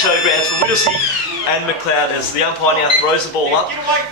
showgrounds for Whittlesea and Macleod as the umpire now throws the ball up,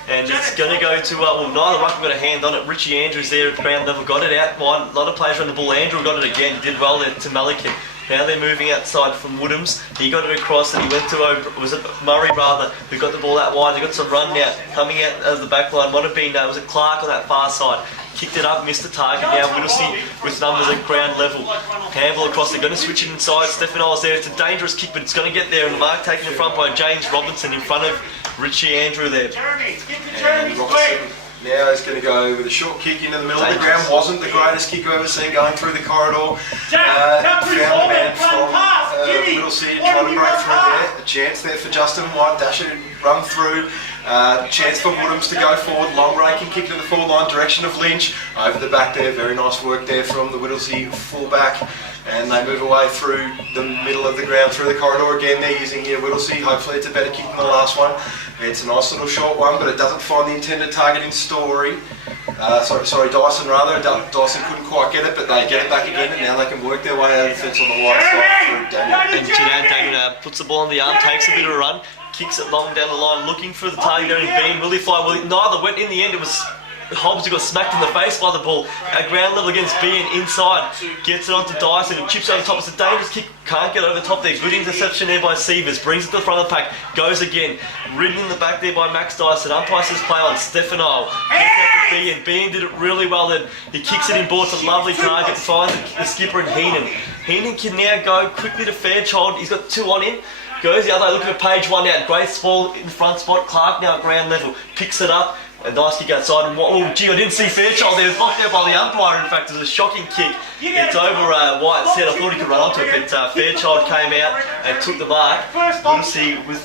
and it's going to go to, well, neither ruck got a hand on it. Richie Andrews there at the ground level got it out wide. A lot of players on the ball. Andrew got it again, did well there to Macleod. Now they're moving outside from Woodhams. He got it across and he went to, was it Murray rather, who got the ball out wide. They got some run now coming out of the back line. Might have been, was it Clark on that far side? Kicked it up, missed the target. Now Whittlesea with numbers at ground level. Campbell across, they're going to switch it inside. Stefano's there. It's a dangerous kick, but it's going to get there. And the mark taken in front by James Robinson in front of Richie Andrew there. And Robinson now is going to go with a short kick into the middle of the ground. Wasn't the greatest kick I've ever seen going through the corridor. Found the man from Whittlesea trying to break through there. A chance there for Justin White. Dasher run through. Chance for Woodhams to go forward. Long raking kick to the forward line direction of Lynch. Over the back there. Very nice work there from the Whittlesea fullback. And they move away through the middle of the ground, through the corridor again. They're using here Whittlesea. Hopefully it's a better kick than the last one. It's a nice little short one, but it doesn't find the intended target in Story. Sorry, Dyson rather. Dyson couldn't quite get it, but they get it back again, and now they can work their way out of the fence on the right side through Daniel. And Daniel puts the ball on the arm, takes a bit of a run, kicks it long down the line, looking for the target there in Bean. Will he fly? Well, neither went. In the end, it was Hobbs who got smacked in the face by the ball at ground level against Bean inside. Gets it onto Dyson and chips over the top. It's a dangerous kick. Can't get over the top there. Good interception there by Sievers. Brings it to the front of the pack. Goes again. Ridden in the back there by Max Dyson. Umpires his play on Stefano. Bean. Bean did it really well then. He kicks it in board. It's a lovely target. Finds the skipper and Heenan. Heenan can now go quickly to Fairchild. He's got two on him. Goes the other way. Looking at page one now. Great ball in the front spot. Clark now at ground level. Picks it up. A nice kick outside, and oh gee, I didn't see Fairchild there. It was knocked out by the umpire. In fact, it was a shocking kick. It's over White's head. I thought he could run onto it, but Fairchild came out and took the mark. Whittlesea with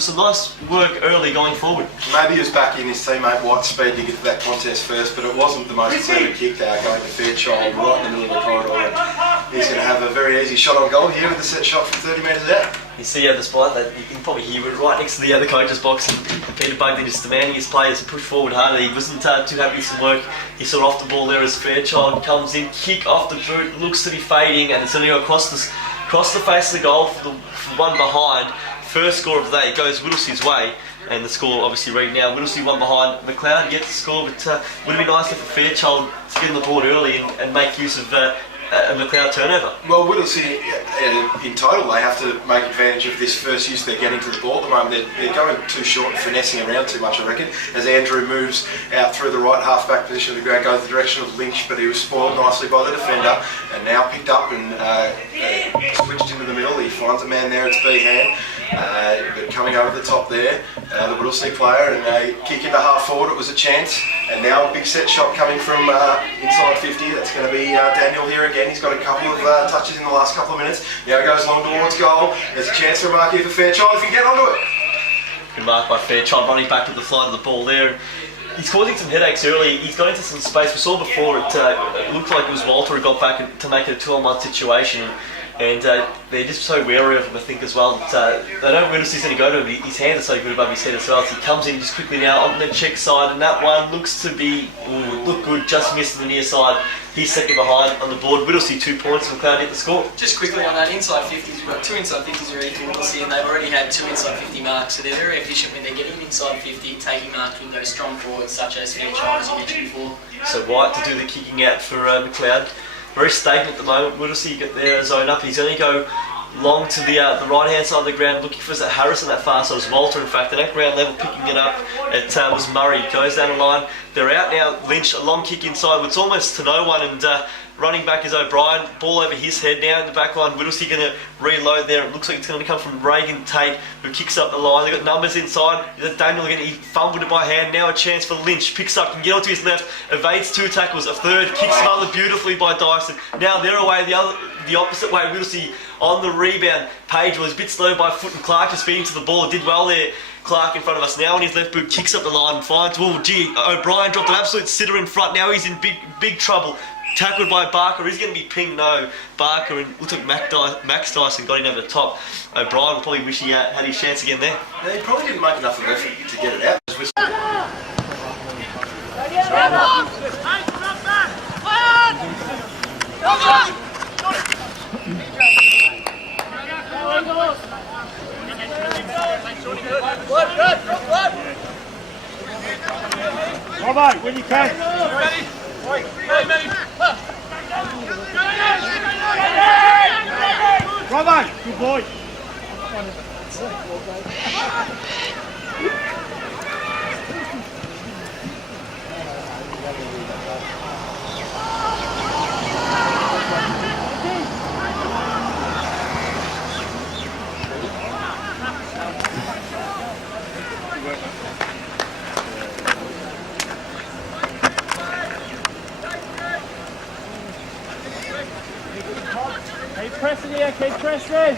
some nice work early going forward. Maybe he was backing his teammate White's speed to get to that contest first, but it wasn't the most clever kick there, going to Fairchild right in the middle of the corridor. And he's going to have a very easy shot on goal here with a set shot from 30 metres out. You see, despite that, you can probably hear it right next to the other coach's box, and Peter Bugden is demanding his players to push forward harder. He wasn't too happy with some work. He saw off the ball there as Fairchild comes in, kick off the boot, looks to be fading, and it's going to go across the face of the goal for the one behind. First score of the day goes Whittlesea's way, and the score obviously read now. Whittlesea one behind. Macleod gets the score, but would have been nice for Fairchild to get on the board early and make use of a Macleod turnover. Well, Whittlesea, in total, they have to make advantage of this first use they're getting to the ball at the moment. They're going too short and finessing around too much, I reckon, as Andrew moves out through the right half-back position of the ground, goes the direction of Lynch, but he was spoiled nicely by the defender, and now picked up and switched into the middle. He finds a man there, it's Behan, but coming over the top there, the Whittlesea player, and they kick into half forward. It was a chance, and now a big set shot coming from inside 50. That's going to be Daniel here again. He's got a couple of touches in the last couple of minutes. Now he goes long towards goal. There's a chance for a mark here for Fairchild if he can get onto it. Good mark by Fairchild, running back to the flight of the ball there. He's causing some headaches early. He's got into some space. We saw before it looked like it was Walter who got back to make it a 2-on-1 situation. And they're just so wary of him, I think, as well. They don't really see he's going to go to him. His hands are so good above his head as well. So he comes in just quickly now on the check side, and that one looks to be, look good, just missed the near side. He's second behind on the board. Whittlesea 2 points, Macleod hit the score. Just quickly on that, inside 50s, we've got 2 inside 50s already for Whittlesea, and they've already had 2 inside 50 marks, so they're very efficient when they're getting inside 50, taking marks from those strong forwards such as Fairchild, as you mentioned before. So White to do the kicking out for Macleod. Very stagnant at the moment. Whittlesea get their zone up. He's going to go long to the right-hand side of the ground, looking for that Harris on that far side. As Walter, in fact, and at ground level, picking it up. It was Murray. Goes down the line. They're out now. Lynch, a long kick inside. It's almost to no one, and running back is O'Brien. Ball over his head now in the back line. Whittlesea going to reload there. It looks like it's going to come from Reagan Tate, who kicks up the line. They've got numbers inside. Daniel again, he fumbled it by hand. Now a chance for Lynch. Picks up, can get onto his left. Evades 2 tackles. A third. Kicks smothered beautifully by Dyson. Now they're away the opposite way. Whittlesea on the rebound. Page was a bit slow by foot, and Clark is feeding to the ball. Did well there. Clark in front of us now on his left boot, kicks up the line and finds, O'Brien dropped an absolute sitter in front. Now he's in big trouble. Tackled by Barker. He's going to be pinged. No, Barker, and looks like Max Dyson got in over the top. O'Brien will probably wish he had his chance again there. Yeah, he probably didn't make enough of an effort to get it out. Come on, when you can. Bravo, good boy. Keep pressing here, keep pressing.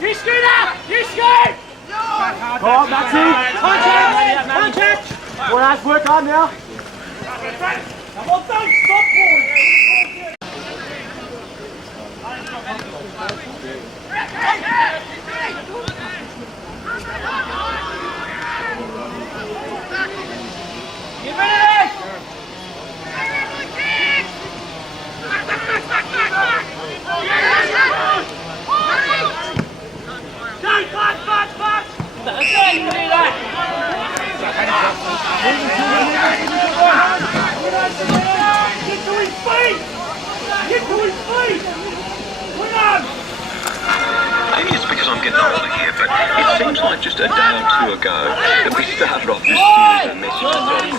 You scoot up! You scoot! Go on, Maxie! Contact! Well, that's work on now. Come on, don't stop, boys! Get ready! Get to his feet! Get to his feet! Come on! Maybe it's because I'm getting older here, but it seems like just a day or two ago that we started off this series of messages on the new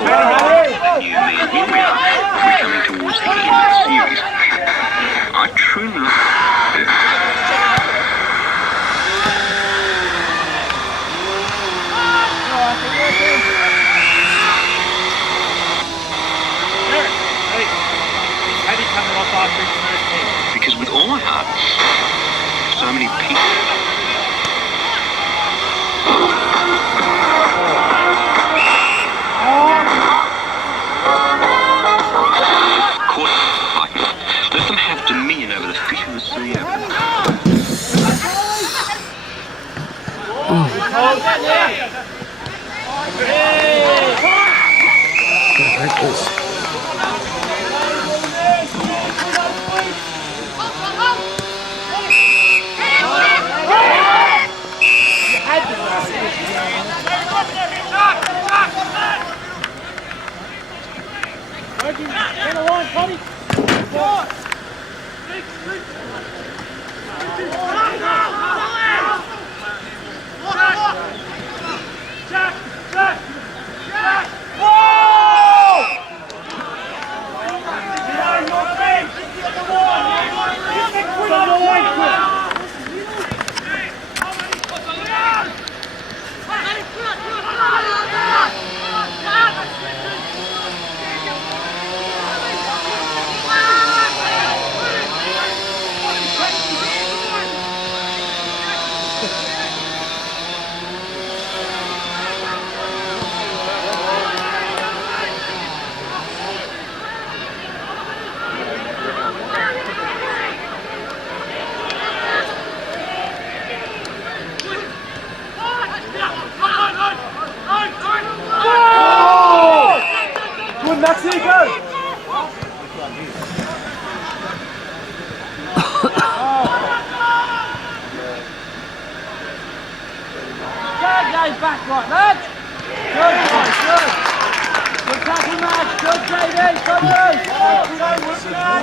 me, and here we are, we're coming towards the end of the series. I truly because with all my heart, so many people. Let them have dominion over the fish of the sea. Get along, buddy. Good, Maxie, go! Back right, lads! Good, boys, good! Good tackle, Max! Good, JD! Come on!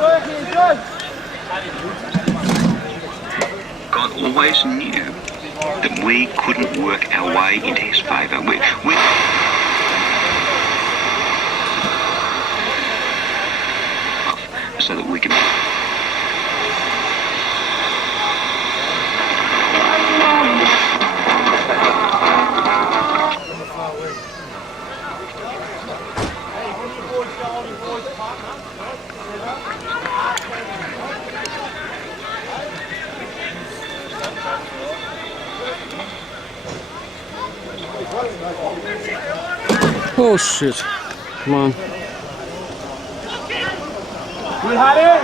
Working, good! God always knew that we couldn't work our way into his favour. So that we can. Oh shit. Come on. Good, Harry!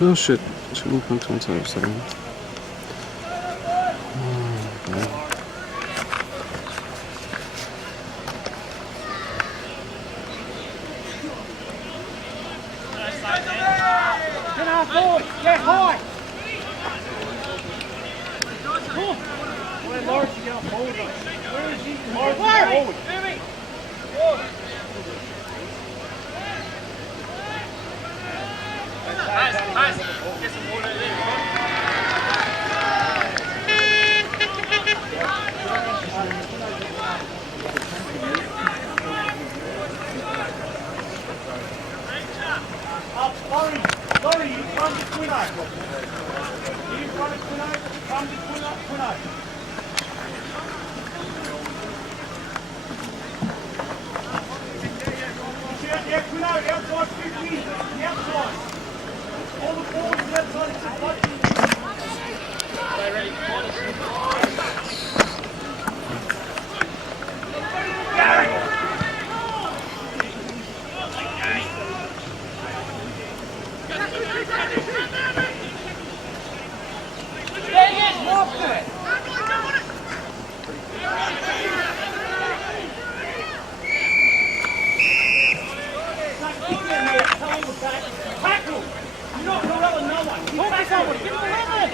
Oh shit. 1.27. Get high! Where Lawrence is going forward? Where is he? Forward! Pass! Get some water there. Laurie, you run to Quino. You run to Quino. Run to Quino. Yeah, Quino, outside 50, the outside. All the forwards on the outside, it's a block. They ready for corners? Gary! Tackle! You're not corralling no one. Give back someone. Give him a run.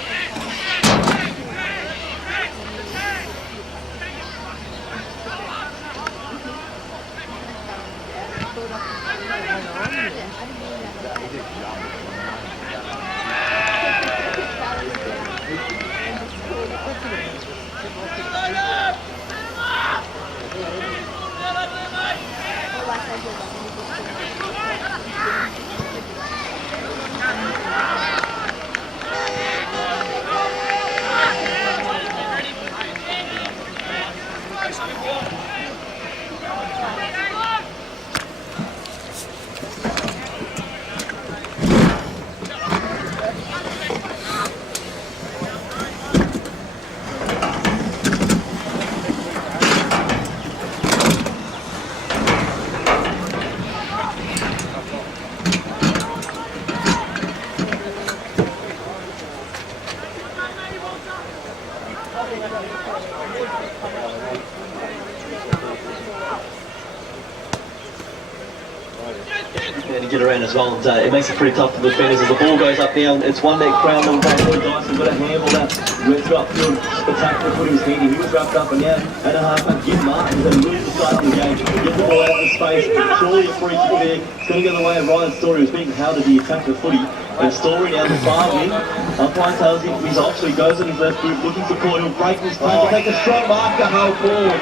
To get around as well, and it makes it pretty tough for the defenders as the ball goes up now. It's one neck crown, little back, little dice, and got to handle that. Went through upfield, attack the foot he was needing. He was wrapped up, and now at a halfback, Jim Martin is going to lose the start of the game. Get the ball out of space, surely a free kick there. It's going to go the way of Ryan Story, who's being held as he attacked the footy. And Story now the far wing. Umpire tells him he's off, so he goes on his left boot, looking for Coyle. He'll break his pace, take a strong marker, hold forward.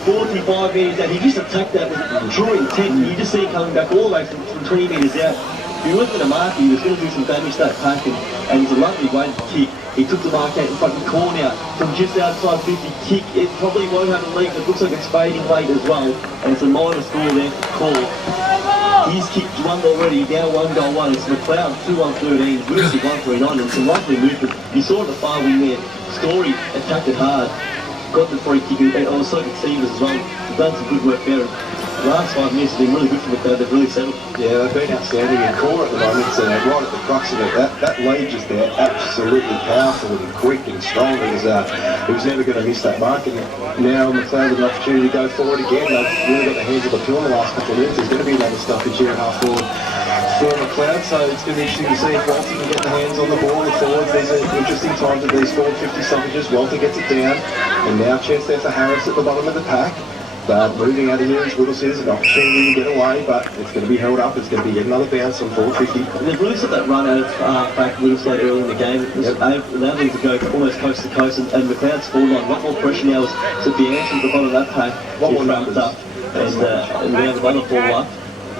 45 metres out, he just attacked that with true intent. You just see him coming back all the way from 20 metres out. If he wasn't going to mark, he was going to do some damage to that pack, and it's a lovely way to kick. He took the mark out in front of the corner from just outside 50 kick. It probably won't have a leak, it looks like it's fading late as well, and it's a minor score there call. He's kicked one already, now 1-1. It's Macleod 2-1-13, Whittlesea 1-3-9, and some lovely movement. You saw the far wing there. Story attacked it hard. Got the free kick, and also could Stevens as well. They've done some good work there. The last 5 minutes have been really good for Macleod. They've really settled. Yeah, they've been outstanding in core at the moment, so right at the crux of it. That lead just there, absolutely powerful and quick and strong. He was never going to miss that mark, and now Macleod with an opportunity to go forward again. They've really got the hands of the pill in the last couple of minutes. There's going to be another stoppage here at half forward for Macleod, so it's going to be interesting to see if Walter can get the hands on the ball. The forwards, these are interesting times at these forward 50 stoppages. Walter gets it down, and now a chance there for Harris at the bottom of the pack. But moving out of here is Whittlesea, an opportunity to get away, but it's going to be held up. It's going to be yet another bounce on 450. And they've really set that run out of back Whittlesea early in the game. It was allowed them to go almost coast to coast, and Macleod's forward line, a lot more pressure now as the answer at the bottom of that pack is wrapped up. And we have another ball up.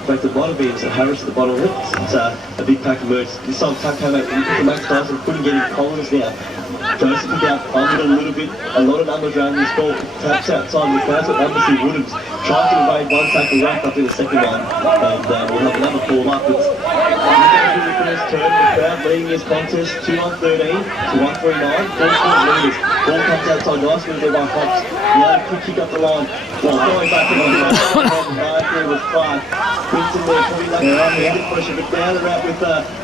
In fact, the bottom beams and Harris at the bottom of it. It's a big pack emerged. This time Tuck came out with Max Dyson, couldn't get in Collins now. Joseph is out, funded a little bit. A lot of numbers around this ball. Taps outside with Clouds, but numbers he would have tried to evade one tackle, wrapped up in the second one. And we'll have another ball up. It's this turn. Macleod leading this contest 2-13 to 139. 4-point leaders. Ball comes outside, nice move there by Fox. Yeah, quick kick up the line. Well, going back in on the hard there with Clark. Quinton there, probably lucky around the end pressure, but down the route with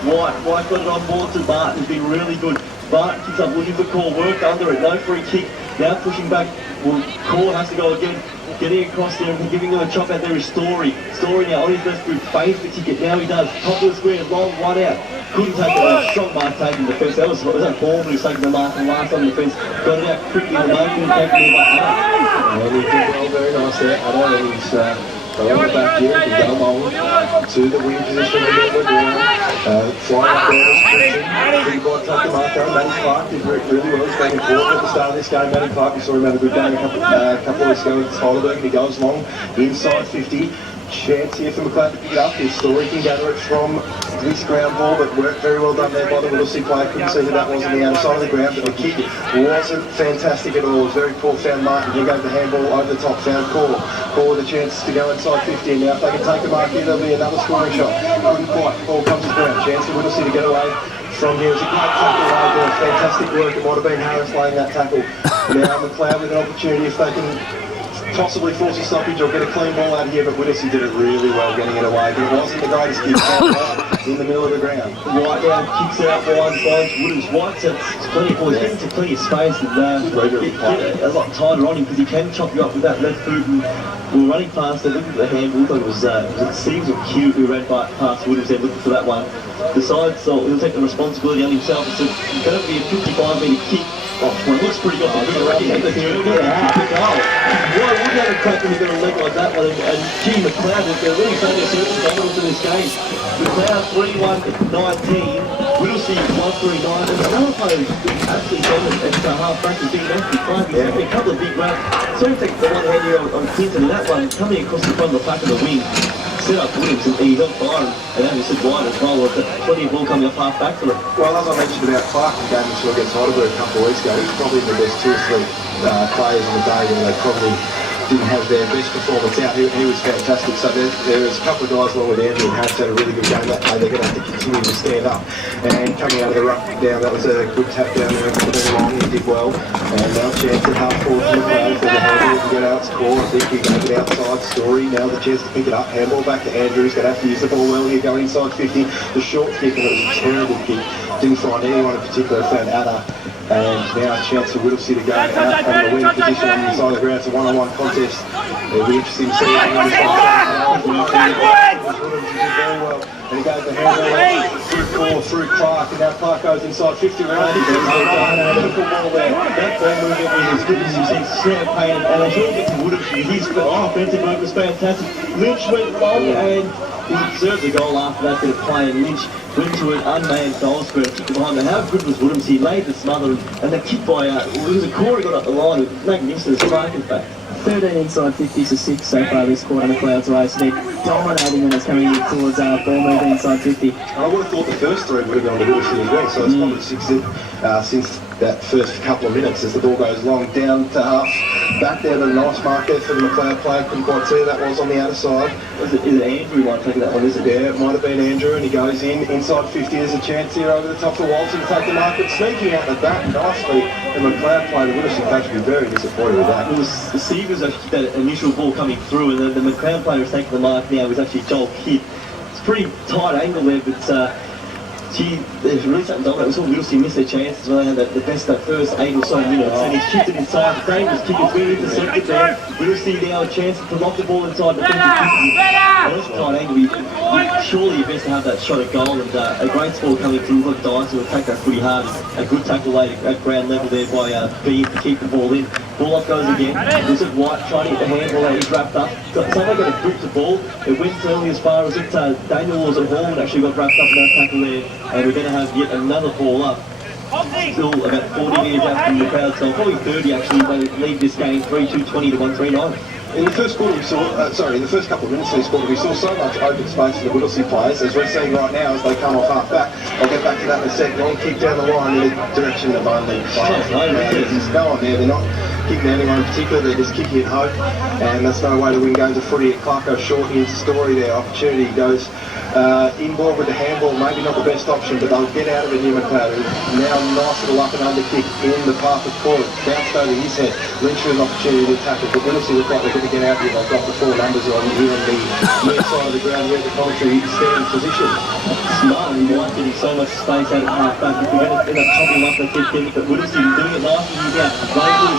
White. White got it on board to Barton, has been really good. Barton kicks up, looking for Call, worked under it, no free kick. Now pushing back, well, Call has to go again. Getting across there and giving him a chop out there is Story. Story now on his best foot, face the kick it, now he does. Top of the square, long one out. Couldn't take it, strong mark taking the defence. That was that ball who was taking the mark and last on the defence. Got it out quickly, the mark couldn't take it by Well, we did well, very nice there. I know he's on the back here, he got him on to the wing position in the middle of the ground. Flying up there, stretching. Pretty good, take the mark down. Matty Clark did really well. He's back and forth at the start of this game. Matty Clark, we saw him have a good game a couple of weeks ago with Heidelberg, and he goes long inside 50. Chance here for Macleod to pick it up. His Story can gather it from this ground ball, but worked very well done there by the Whittlesea player. Couldn't see that was on the outer side of the ground, but the kick wasn't fantastic at all. It was very poor. Found Martin. Here goes the handball over the top. Found Call. Call with a chance to go inside 50. And now if they can take the mark here, there'll be another scoring shot. Couldn't quite. Ball comes to ground. Chance for Whittlesea to get away from here. It was a great tackle right there. Fantastic work. It might have been Harris laying that tackle. Now Macleod with an opportunity if they can possibly force a stoppage or get a clean ball out of here, but Whittlesea did it really well getting it away. But it wasn't the greatest kick in the middle of the ground. White down, kicks it out wide, finds Woodham's. White sets plenty of balls, getting to plenty of space and get a lot tighter on him because he can chop you up with that left foot. And we're running past it, looking at the handball. Thought it was Seems or Cute who ran past Woodham's there looking for that one. Decides so he'll take the responsibility on himself. It's going to be a 55-metre kick. Oh, well, it looks pretty good. Why wouldn't you have a crack when you've got a leg like that one? And gee, Macleod, they're really showing their certain dominance in this game. Macleod 31-19, Whittlesea 139, and another player who's been absolutely dominant at half-back is being left behind. A couple of big runs. So you take the one hand here on Clinton, and that one coming across the front of the back of the wing. Set up Williams and he's on fire, and then we said wide as well. Plenty of ball coming off half back for it. Well, as I mentioned about Clark, the game we saw against Heidelberg a couple of weeks ago, he's probably the best 2 or 3 players on the day where they probably didn't have their best performance out. He was fantastic. So there was a couple of guys along with Andrew and Harris had a really good game that day. They're going to have to continue to stand up. And coming out of the ruck down, that was a good tap down there. Put it along, he did well. And now chance at half forward to the play for the handball to get out score. I think he gave it outside. Story. Now the chance to pick it up. Handball back to Andrew. He's going to have to use the ball well here, going inside 50. The short kick, and it was a terrible kick. Didn't find anyone in particular. Found Ada. And now a chance for Whittlesea to go out from the wing position on the side of the ground. It's a one-on-one contest. It'll be interesting to see how he very well. And he goes the handball through Clark, and now Clark goes inside 50 round. Beautiful ball there. That ball movement was as good as you've seen. Snap pain, and I should get to Whittlesea. His offensive work was fantastic. Lynch went long, and he deserved the goal after that bit of play, and Lynch went to an unmanned goal square, kicked behind. And how good was Williams? He made the smother, and the kick by it was a Corey got up the line with magnificent strikers back. 13 inside 50s to 6 so far this quarter. Macleod's race. They're dominating when it's coming towards ball movement inside 50. I would have thought the first 3 would have gone to Whittlesea as well, so it's probably 6 since that first couple of minutes as the ball goes long down to half. Back there, but a nice mark there for the Macleod player. Couldn't quite see that was on the outer side. Is it Andrew might take that one, is it? Yeah, it might have been Andrew, and he goes inside 50. There's a chance here over the top of Walton to take the mark, but sneaking out the back nicely. The Macleod player, the Whittlesea coach, would be very disappointed with that. It was the Seagulls actually that initial ball coming through, and the Macleod player is taking the mark now. It was actually Joel Kidd. It's a pretty tight angle there, but there's really something dominant. We saw Whittlesea miss their chances when they had the best that first 8 or so minutes, and he's kicked it inside. The dangerous kick is being intercepted there. Whittlesea now a chance to lock the ball inside the 50. That's a tight angle. Surely you're best to have that shot at goal, and a great ball coming through. Look, Dyson will take that pretty hard. A good tackle later at ground level there by Bean to keep the ball in. Ball up goes again. This is White trying to hit the handball that he's wrapped up. Someone got a grip the ball. It went only as far as it Daniel was at home and actually got wrapped up in that tackle there. And we're going to have yet another ball up. Still about 40 metres out from the crowd, so probably 30 actually. They lead this game 3-2-20 to 139. In the first quarter we saw, in the first couple of minutes of this quarter we saw so much open space for the Whittlesea players, as we're seeing right now as they come off half back. I'll get back to that in a second. Long kick down the line in the direction of only. There's no one there. They're not kicking anyone in particular. They're just kicking at hope, and that's no way to win games of footy. Clarko short into Story there. Opportunity goes Inboard with the handball, maybe not the best option, but they'll get out of it here, Macleod. Now nice little up and under kick in the path of forward. Bounced over his head. Lynch with an opportunity to tackle, but Whittlesea look like they're going to get out here. They've got the 4 numbers on here on the near side of the ground here at the commentary stand position. Smart, and White getting so much space out of half back. If we're going to end up chopping up the 15, but Whittlesea was doing it nicely. He's out.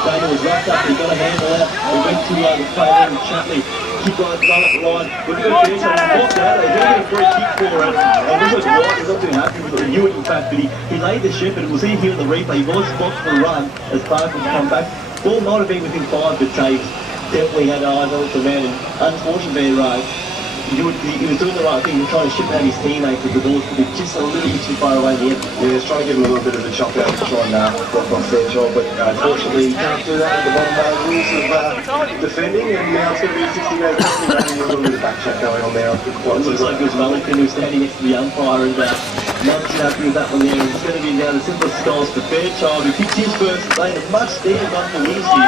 Daniel was wrapped up, he got a handle out. He went to the play and Chatley. Kick right, run up the line. We're going to finish on the box out. They're going to get a free kick for it. And this was White, he's not too happy with it. Hewitt, in fact, but he laid the ship, and we'll see here in the replay. He was boxed for a run as Parker come back. Ball might have been within 5, but Taves definitely had eyes on the man. And unfortunately, he was doing the right thing. He was trying to ship out his teammates, but the ball was just a little bit too far away in the end. Yeah, he's trying to give him a little bit of a chop out to try and block off their job, but unfortunately he can't do that with the bottom line rules of defending, and now it's going to be a 60-metre crossing round, and a little bit of back check going on there. It looks like it was Wellington who was standing next to the umpire, and not too happy with that one there. It's going to be now the simplest goals for Fairchild, who kicked his first, playing a much needed run for Whittlesea.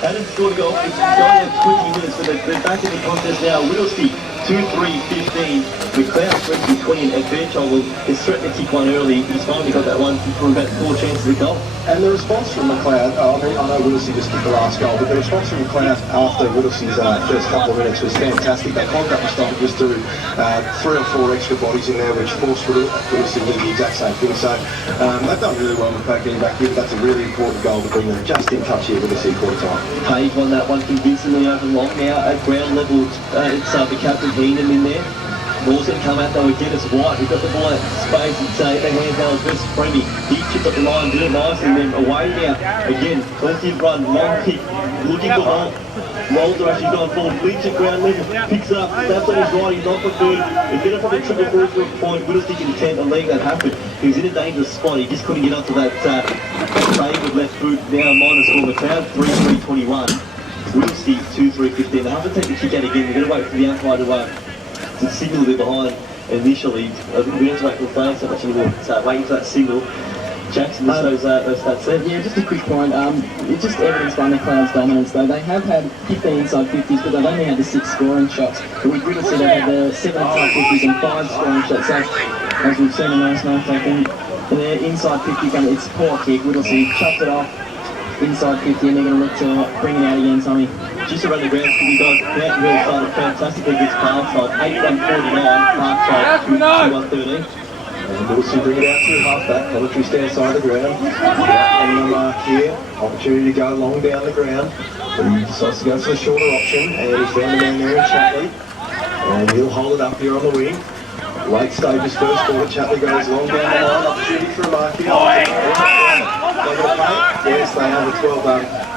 Hadn't scored a goal, it's going at 20 minutes, but they're back in the contest now. Whittlesea 2-3-15, Macleod 20, and Fairchild is threatening to kick one early. He's finally got that one for about 4 chances of goal. And the response from Macleod, I know Whittlesea just kicked the last goal, but the response from Macleod after Whittlesea's first couple of minutes was fantastic. They clogged up the stoppages through 3 or 4 extra bodies in there, which forced Whittlesea to do the exact same thing. So they've done really well with getting back here, but that's a really important goal to bring them just in touch here with the quarter time. Page won that one convincingly over long now at ground level. It's the captain Heenan in there. Ball's going to come out though again, it's White. We've got the ball out space, it's the hand down versus Freddie. He chipped up the line, did it nicely, and then away now. Again, plenty of run, long kick, looking for Holt. Mulder actually gone forward, Lynch at ground level, picks up, stabs on his right, he's not for third. He's going to probably triple forward for a point. Whittlesea intent on letting that happen. He was in a dangerous spot, he just couldn't get onto that save with left foot. Now minus score, Macleod 3-3-21. Whittlesea 2-3-15. They have to take the kick out again, they're going to wait for the umpire to signal a bit behind initially. I think we don't have to wait for playing so much anymore. So waiting for that signal. Jackson, those stats there. Yeah, just a quick point. It's just evidence by Macleod's dominance though. They have had 15 inside 50s, but they've only had the 6 scoring shots. But with Whittlesea, they've had the 7 inside 50s and 5 scoring shots. So, as we've seen a nice taken. And their inside 50 coming, it's poor kick. Whittlesea chucked it off inside 50, and they're going to look to bring it out again, Tommy. Just around the ground, you guys have really started fantastically against Parkside. 8-1-49, Parkside 2-1-13. And Whittlesea bring it out to the half-back, commentary stand side of the ground. And the mark here, opportunity to go long down the ground. But he decides to go for the shorter option, and he's found the man there in Chatley. And he'll hold it up here on the wing. Late stages first quarter, Chatley goes long down the line, opportunity for a mark here. Yes, they have a 12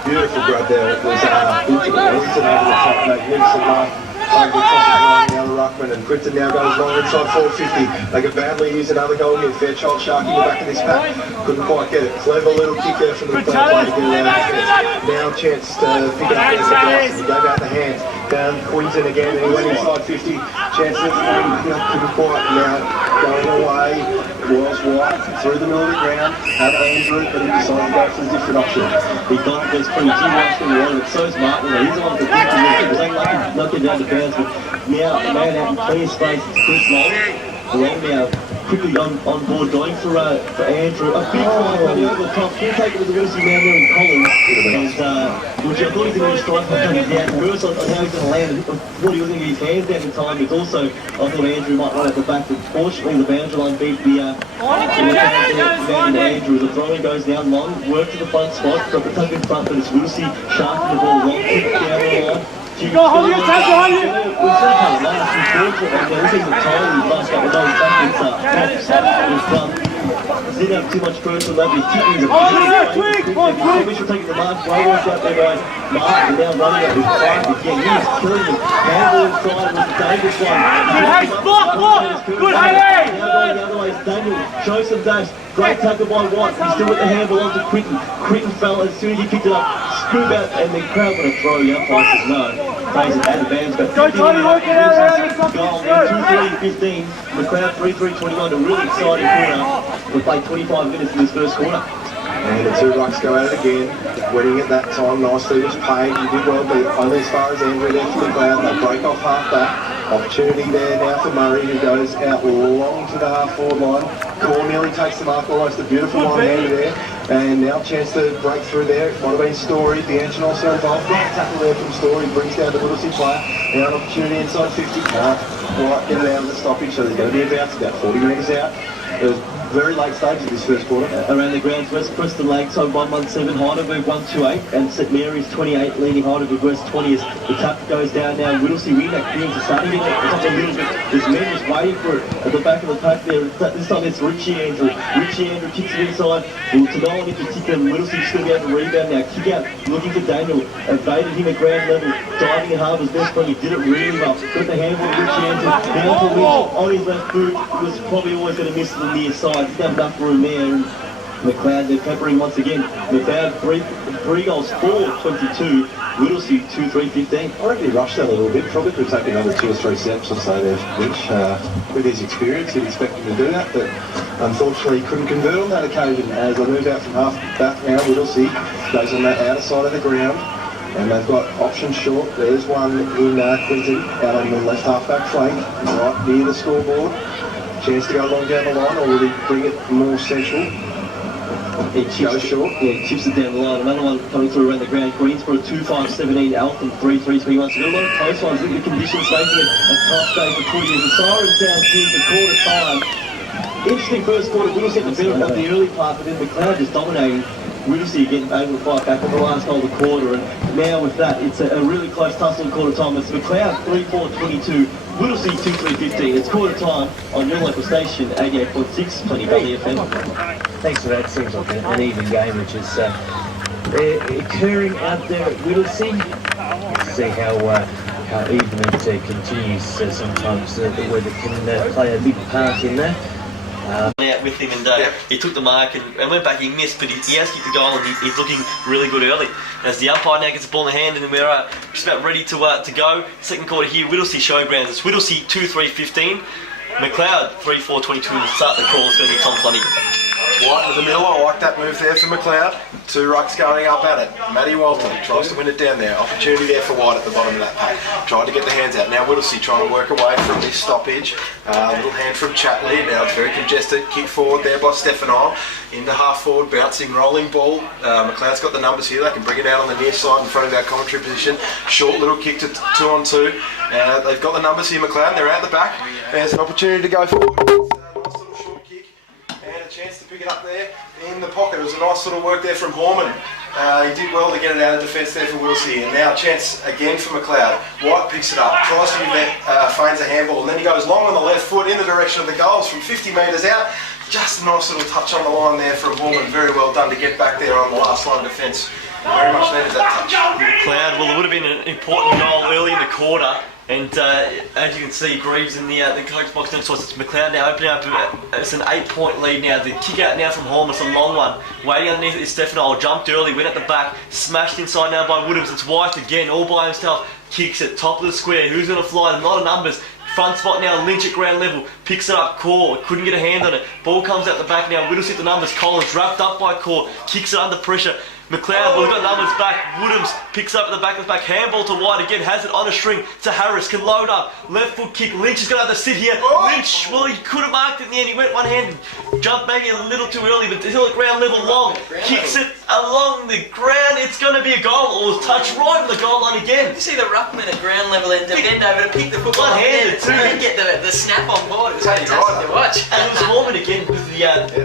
beautiful grab there. It was Wellington over the top, magnificent mark. Over the top of now the ruckman, and Quinton now goes long inside 450. They could badly use another goal here. Fairchild sharking the back of this pack. Couldn't quite get it. Clever little kick there from the player to get it out of defence. Now a chance to figure out there's a glass, and he gave out the hands. Down Quinton again, and he went inside 50. Chance to couldn't quite now going away. Was White through the middle of the ground, had Andrew, but he decided to go for a different option. He thought it was pretty too much for the one, it's so smart, you know, he's the one that thinks he was knocking down the bounds, but now the man out in clear space, it's Chris Long now quickly on board, going for Andrew, a big one coming over the top, he'll take it with the Whittlesea man there in Collins, and which I thought he was going to strike by coming down, nervous on how he's going to land. I thought he was going to get his hands down at the time, but also I thought Andrew might run at the back, but fortunately the boundary line beat the man Andrew. The throwing goes down long, work to the front spot, got the tuck in front, but it's Whittlesea sharking the ball long, kick it down the line. Go, hold your time, hold you! We've seen kind of nice and fortunate, and this is a tiny last couple of days back with didn't have too much personal love, his kicking is a we should take the mark, Waywards out there going, Mark, and now running out with Clark again, he is killing him, handball inside was the dangerous one. Good, Haley! Now going the other way, it's Daniel, show some dash, great tackle by White, he's still with the handball onto Quinton. Quinton fell as soon as he picked it up, scoop out, and the crowd would have thrown, the umpire says no. Plays it out of bounds, but go Tony, work it out, goal in 2-3-15, Macleod 3-3-21, a really exciting quarter. We played 25 minutes in this first quarter. And the 2 rucks go at it again, winning at that time nicely was Payne, he did well, but only as far as Andrew there for Macleod. They break off half back. Opportunity there now for Murray, who goes out long to the half-forward line. Core nearly takes the mark, almost a beautiful one-hander there. And now chance to break through there. It might have been Story. The engine also involved. Great tackle there from Story. Brings down the Whittlesea player. Now an opportunity inside 50. Can't quite get it out of the stoppage, so there's going to be about 40 metres out. It was very late stage of this first quarter. Around the grounds, West Preston Lakeside 117, Heidelberg 128, and St Mary's 28, leading Heidelberg West 20 as the tap goes down now. Whittlesea win that greens are starting to get a little bit. There's men just waiting for it at the back of the pack there. This time it's Richie Andrew. Richie Andrew kicks it inside. Well, to no one in particular, Whittlesea's going to be able to rebound now. Kick out, looking for Daniel. Evaded him at ground level, diving at Harbour's best friend. He did it really well. Got the handle of Richie Andrew down to Winchell on his left boot. Was probably always going to miss the near side. He's got enough room there. And Macleod, they're peppering once again. Macleod three goals, 4-22. Whittlesea 2-3-15. I reckon he rushed that a little bit. Probably could take another 2 or 3 steps or so there, Rich. With his experience, you'd expect him to do that, but unfortunately he couldn't convert on that occasion. As I moved out from half back now, Whittlesea goes on that outer side of the ground. And they've got options short. There's one in Quinton out on the left half-back flank, right near the scoreboard. Chance to go long down the line, or will he bring it more central? It goes short. Yeah, chips it down the line. Another one coming through around the ground. Greensboro 2-5-17, Alton 3-3-21. So a lot of close ones. Look at the conditions making it a tough day for footy. As the siren sounds here for quarter time. Interesting first quarter. Whittlesea at the better of the early part, but then Macleod just dominating. Whittlesea getting able to fight back at the last goal of the quarter, and now with that, it's a really close tussle in quarter time. It's Macleod 3-4-22, Whittlesea 2-3-15. It's quarter time on your local station, 88.6, Plenty Valley FM. Thanks for that. Seems like an even game, which is occurring out there at Whittlesea. See how even it continues. Sometimes the weather can play a big part in that. Out with him, and he took the mark and went back. He missed, but he has kicked the goal, and he's looking really good early. As the umpire now gets the ball in the hand, and we're just about ready to go. Second quarter here, Whittlesea Showgrounds. It's Whittlesea 2-3-15, Macleod 3-4-22. To start the call, it's going to be Tom Flanagan. White in the middle, I like that move there for Macleod. 2 rucks going up at it. Matty Walton tries to win it down there. Opportunity there for White at the bottom of that pack. Trying to get the hands out. Now Whittlesea trying to work away from this stoppage. Little hand from Chatley. Now it's very congested. Kick forward there by Stefano. Into half forward, bouncing, rolling ball. Macleod's got the numbers here. They can bring it out on the near side in front of our commentary position. Short little kick to 2-on-2. They've got the numbers here, Macleod. They're out the back. There's an opportunity to go forward. Chance to pick it up there in the pocket. It was a nice little work there from Horman. He did well to get it out of defence there for Whittlesea. And now a chance again for Macleod. White picks it up, tries to give that, feigns a handball, and then he goes long on the left foot in the direction of the goals from 50 metres out. Just a nice little touch on the line there from Horman. Very well done to get back there on the last line of defence. Very much needed that touch. Macleod, well, it would have been an important goal early in the quarter. And as you can see, Greaves in the coach box next to us. It's Macleod now opening up. It's an 8-point lead now. The kick out now from Holm. It's a long one. Waiting underneath it is Stefano. Jumped early, went at the back. Smashed inside now by Woodhams. It's White again, all by himself. Kicks it, top of the square. Who's going to fly? A lot of numbers. Front spot now, Lynch at ground level. Picks it up, Core. Couldn't get a hand on it. Ball comes out the back now. Whittlesea the numbers. Collins wrapped up by Core. Kicks it under pressure. Macleod, well, we've got numbers back. Woodhams picks up at the back of the back. Handball to White again. Has it on a string to Harris. Can load up. Left foot kick. Lynch is going to have to sit here. Lynch, well, he could have marked it in the end. He went one-handed. Jumped maybe a little too early, but still at ground level long. Kicks it along the ground. It's going to be a goal. Or touch right on the goal line again. You see the ruckman at ground level and bend over to pick the football one-handed too. And get the snap on board. It was fantastic to watch. And it was Horman again with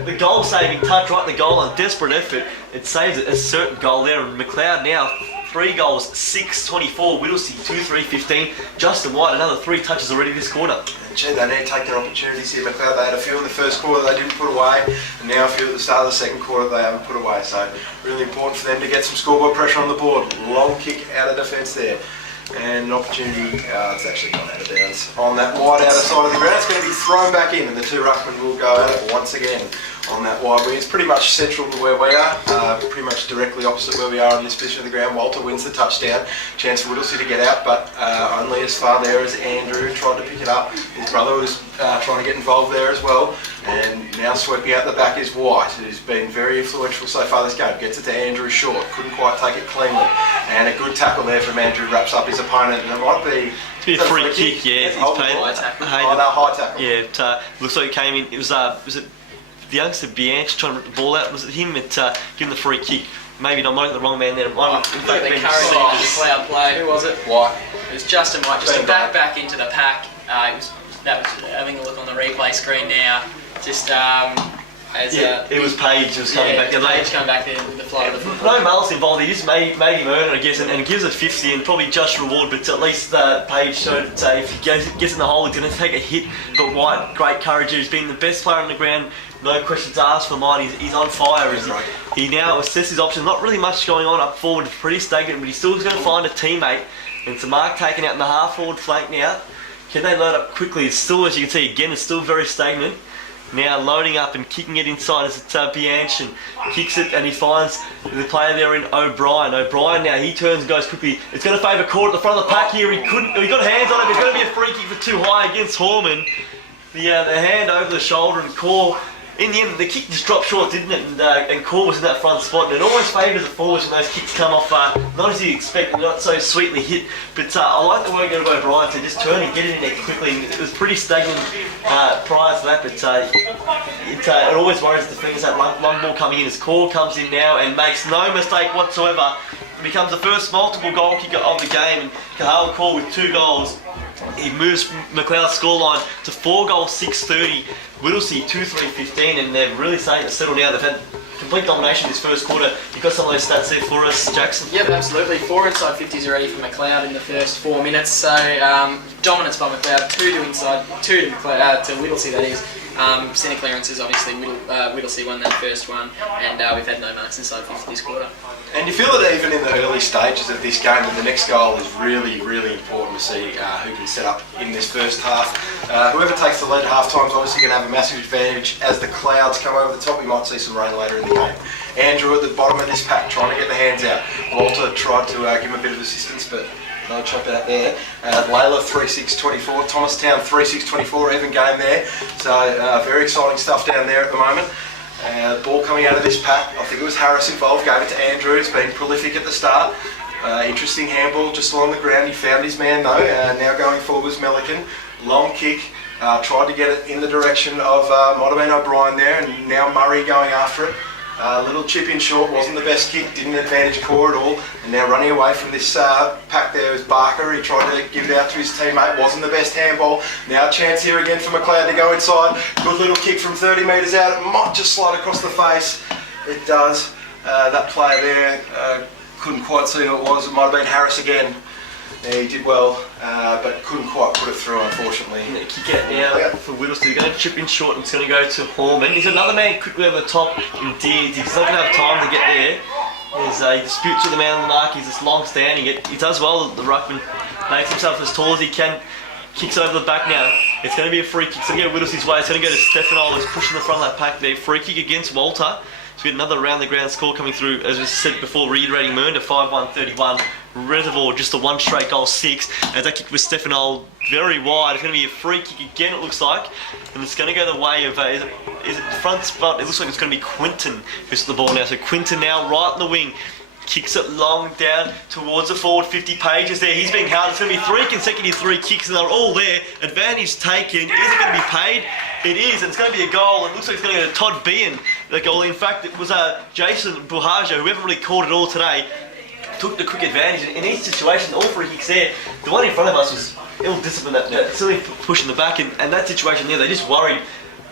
the goal-saving touch right in the goal line. Desperate effort. It saves a certain goal there. And Macleod now 3 goals, 6-24. Whittlesea 2-3-15. Justin White another 3 touches already this quarter. Gee, they need to take their opportunities here. Macleod, they had a few in the first quarter they didn't put away, and now a few at the start of the second quarter they haven't put away. So really important for them to get some scoreboard pressure on the board. Long kick out of defence there. And an opportunity, it's actually gone out of bounds. On that wide outer side of the ground, it's going to be thrown back in, and the 2 ruckmen will go at it once again. on that wide wing. It's pretty much central to where we are, pretty much directly opposite where we are in this position of the ground. Walter wins the touchdown. Chance for Whittlesea to get out, but only as far there as Andrew tried to pick it up. His brother was trying to get involved there as well. And now sweeping out the back is White, who's been very influential so far this game. Gets it to Andrew short, couldn't quite take it cleanly. And a good tackle there from Andrew, wraps up his opponent, and it might be... It's been a free kick, yeah. He's paid. High tackle. Yeah, it looks like it came in. It was it the youngster Bianchi trying to rip the ball out? Was it him that giving the free kick? Maybe not, might have the wrong man there. Might have the current Macleod player. Who was it? White. It was Justin White, just a back into the pack. That was having a look on the replay screen now. Just it was Page who was coming back. Page coming back there with the flow of the football. No malice involved. He just made him earn it, I guess, and it gives a 50 and probably just reward. But at least Page showed that if he gets in the hole, he's going to take a hit. But White, great courage. He's been the best player on the ground. No questions asked for mine. He's on fire. He now assesses his options. Not really much going on up forward. Pretty stagnant, but he's still going to find a teammate. And it's a mark taken out in the half forward flank now. Can they load up quickly? It's still, as you can see, again, it's still very stagnant. Now loading up and kicking it inside as it's Bianchi, kicks it and he finds the player there in O'Brien. O'Brien now, he turns and goes quickly. It's going to favour Court at the front of the pack here. He got hands on it. It's going to be a free kick for too high against Horman. The hand over the shoulder and Core. In the end, the kick just dropped short, didn't it? And Core was in that front spot, and it always favours the forwards when those kicks come off, not as you expect, not so sweetly hit. But I like the work out of O'Brien to just turn and get it in there quickly. It was pretty stagnant prior to that, but it always worries the defenders that long ball coming in. As Core comes in now and makes no mistake whatsoever, becomes the first multiple goal kicker of the game, and Kahal Core with 2 goals. He moves Macleod's scoreline to 4 goals, 6-30. Whittlesea 2-3-15, and they're really starting to settle now. They've had complete domination this first quarter. You've got some of those stats there for us, Jackson. Yep, absolutely. 4 inside 50s already for Macleod in the first 4 minutes. So dominance by Macleod, 2 to Whittlesea, that is. Centre clearances, obviously Whittlesea won that first one, and we've had no marks inside 50 this quarter. And you feel that even in the early stages of this game, that the next goal is really, really important to see who can set up in this first half. Whoever takes the lead at half time is obviously going to have a massive advantage. As the clouds come over the top, we might see some rain later in the game. Andrew at the bottom of this pack trying to get the hands out. Walter tried to give him a bit of assistance, but no chop out there. Layla 3-6-24, Thomastown 3-6-24, even game there. So very exciting stuff down there at the moment. Ball coming out of this pack, I think it was Harris involved, gave it to Andrew. It's been prolific at the start. Interesting handball just along the ground. He found his man though. Now going forward was Melican. Long kick, tried to get it in the direction of might have been O'Brien there, and now Murray going after it. Little chip in short, wasn't the best kick, didn't advantage Core at all, and now running away from this pack there is Barker. He tried to give it out to his teammate, wasn't the best handball. Now a chance here again for Macleod to go inside. Good little kick from 30 metres out, it might just slide across the face. It does. That player there, couldn't quite see who it was. It might have been Harris again. Yeah, he did well, but couldn't quite put it through, unfortunately. Kick out now for Whittlesea. They're going to chip in short and it's going to go to Horman. He's another man quickly over the top. Indeed, he's not going to have time to get there. He disputes with the man on the mark. He's just long standing. He does well. The ruckman makes himself as tall as he can. Kicks over the back now. It's going to be a free kick. It's going to go Whittlesea's way. It's going to go to Stefano, who's pushing the front of that pack there. Free kick against Walter. So we had another round the ground score coming through, as we said before, reiterating Mernda 5-1-31. Reservoir just a 1 straight goal 6. As that kick was Stefano very wide. It's going to be a free kick again, it looks like. And it's going to go the way of, is it front spot? It looks like it's going to be Quinton who's at the ball now. So Quinton now right in the wing. Kicks it long down towards the forward 50 pages there. He's being held. It's going to be 3 consecutive 3 kicks and they're all there. Advantage taken. Is it going to be paid? It is, and it's going to be a goal. It looks like it's going to go to Todd Behan, the goal. In fact, it was Jason Buhaja, who haven't really caught it all today, took the quick advantage. In each situation, all 3 kicks there, the one in front of us was ill-disciplined, silly push in the back, and that situation there, they just worried.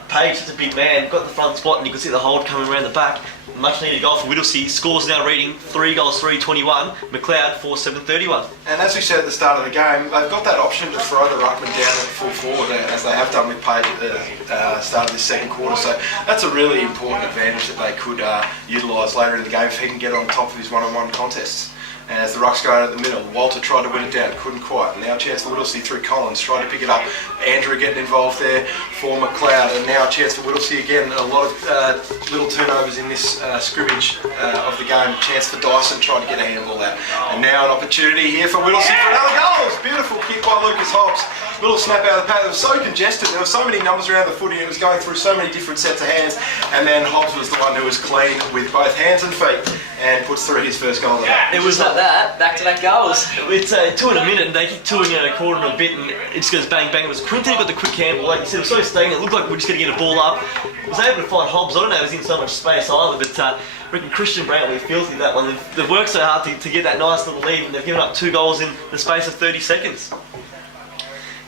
Page, such a big man, got the front spot and you could see the hold coming around the back. Much needed goal for Whittlesea. Scores now reading 3 goals 3-21. Macleod 4-7-31. And as we said at the start of the game, they've got that option to throw the ruckman down at full forward, as they have done with Page at the start of this second quarter. So that's a really important advantage that they could utilise later in the game if he can get on top of his one-on-one contests. As the ruck's going at the middle, Walter tried to win it down, couldn't quite. Now a chance for Whittlesea through Collins, trying to pick it up. Andrew getting involved there for Macleod, and now a chance for Whittlesea again. A lot of little turnovers in this scrimmage of the game. Chance for Dyson trying to get a handball out. And now an opportunity here for Whittlesea for another goal. Beautiful kick by Lucas Hobbs. Little snap out of the pack. It was so congested. There were so many numbers around the footy. It was going through so many different sets of hands. And then Hobbs was the one who was clean with both hands and feet and puts through his first goal of the game. It was like that, back-to-back goals. It's 2 in a minute, and they kick 2 in a quarter and a bit, and it just goes bang bang. It was Quinton who got the quick handball. Like you said, it was so stagnant. It looked like we were just going to get a ball up. I was able to find Hobbs. I don't know if he was in so much space either, but I reckon Christian Brantley filthy that one. They've worked so hard to get that nice little lead, and they've given up 2 goals in the space of 30 seconds.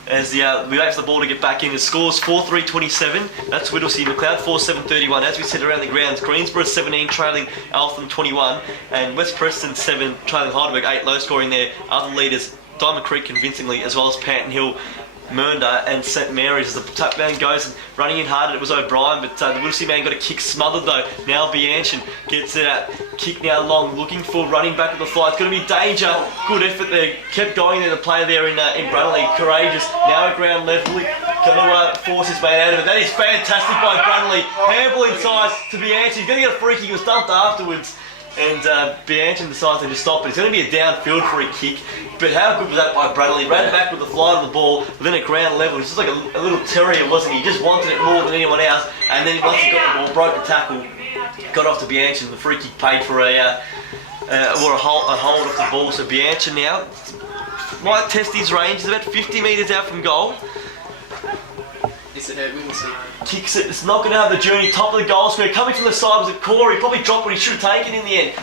As we wait for the ball to get back in, the score's 4-3-27. That's Whittlesea. Macleod 4-7-31. As we said around the grounds, Greensboro 17 trailing Altham 21, and West Preston 7 trailing Heidelberg 8. Low scoring there. Other leaders, Diamond Creek convincingly, as well as Panton Hill, Mernda and St Mary's. As the tap man goes and running in hard, it was O'Brien, but the Whittlesea man got a kick smothered though. Now Bianchin gets it at kick now long, looking for running back with the fly. It's going to be danger. Good effort there. Kept going there. The player there in Brunley, courageous. Now at ground level, going to force his man out of it. That is fantastic by Brunley. Handball inside to Bianchin. He's going to get a free kick. He was dumped afterwards. And Bianchin decides to just stop it. It's going to be a downfield free kick. But how good was that by Bradley? Ran back with the fly of the ball, but then at ground level, he's just like a little terrier, wasn't he? He just wanted it more than anyone else. And then once he got the ball, broke the tackle, got off to Bianchin. The free kick paid for a hold off the ball. So Bianchin now might test his range. He's about 50 metres out from goal. It's a Whittlesea. Kicks it. It's not going to have the journey. Top of the goal square. Coming from the side was a Corey. Probably dropped what he should have taken in the end.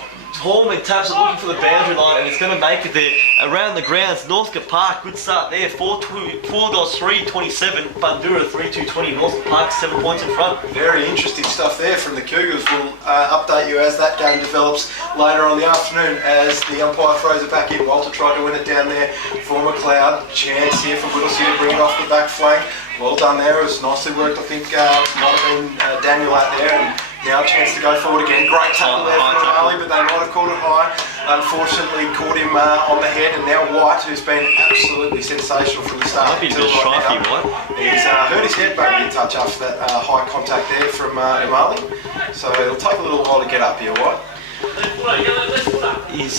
Horman taps it, looking for the boundary line, and it's going to make it there around the grounds. Northcote Park, good start there. 4 goals, 3-27. Bandura 3-2-20. Northcote Park 7 points in front. Very interesting stuff there from the Cougars. We'll update you as that game develops later on in the afternoon as the umpire throws it back in. Walter tried to win it down there for Macleod. Chance here for Whittlesea to bring it off the back flank. Well done there. It was nicely worked. I think might have been Daniel out there. And now a chance to go forward again. Great tackle there from O'Malley, but they might have caught it high. Unfortunately, caught him on the head, and now White, who's been absolutely sensational from the start. Might be a bit stripey, White. He's hurt his head back in touch after that high contact there from O'Malley. So it'll take a little while to get up here, White. He's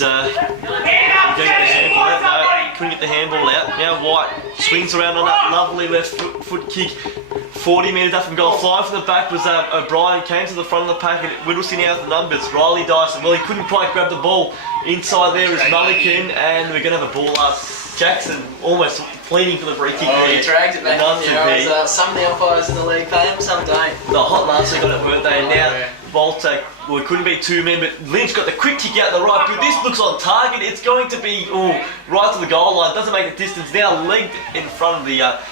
couldn't get the handball out. Now White swings around on that lovely left foot kick. 40 metres up from goal. Fly from the back was O'Brien. Came to the front of the pack, and Whittlesea now with the numbers. Riley Dyson. Well, he couldn't quite grab the ball. Inside there is Mullican, and we're going to have a ball up. Jackson almost pleading for the free kick there. He dragged it back in there. Some of the umpires in the league pay him, some don't. The hot last week got it, weren't they? And now Volta, well, it couldn't be 2 men, but Lynch got the quick kick out the right. But this looks on target. It's going to be right to the goal line. Doesn't make a distance. Now legged in front of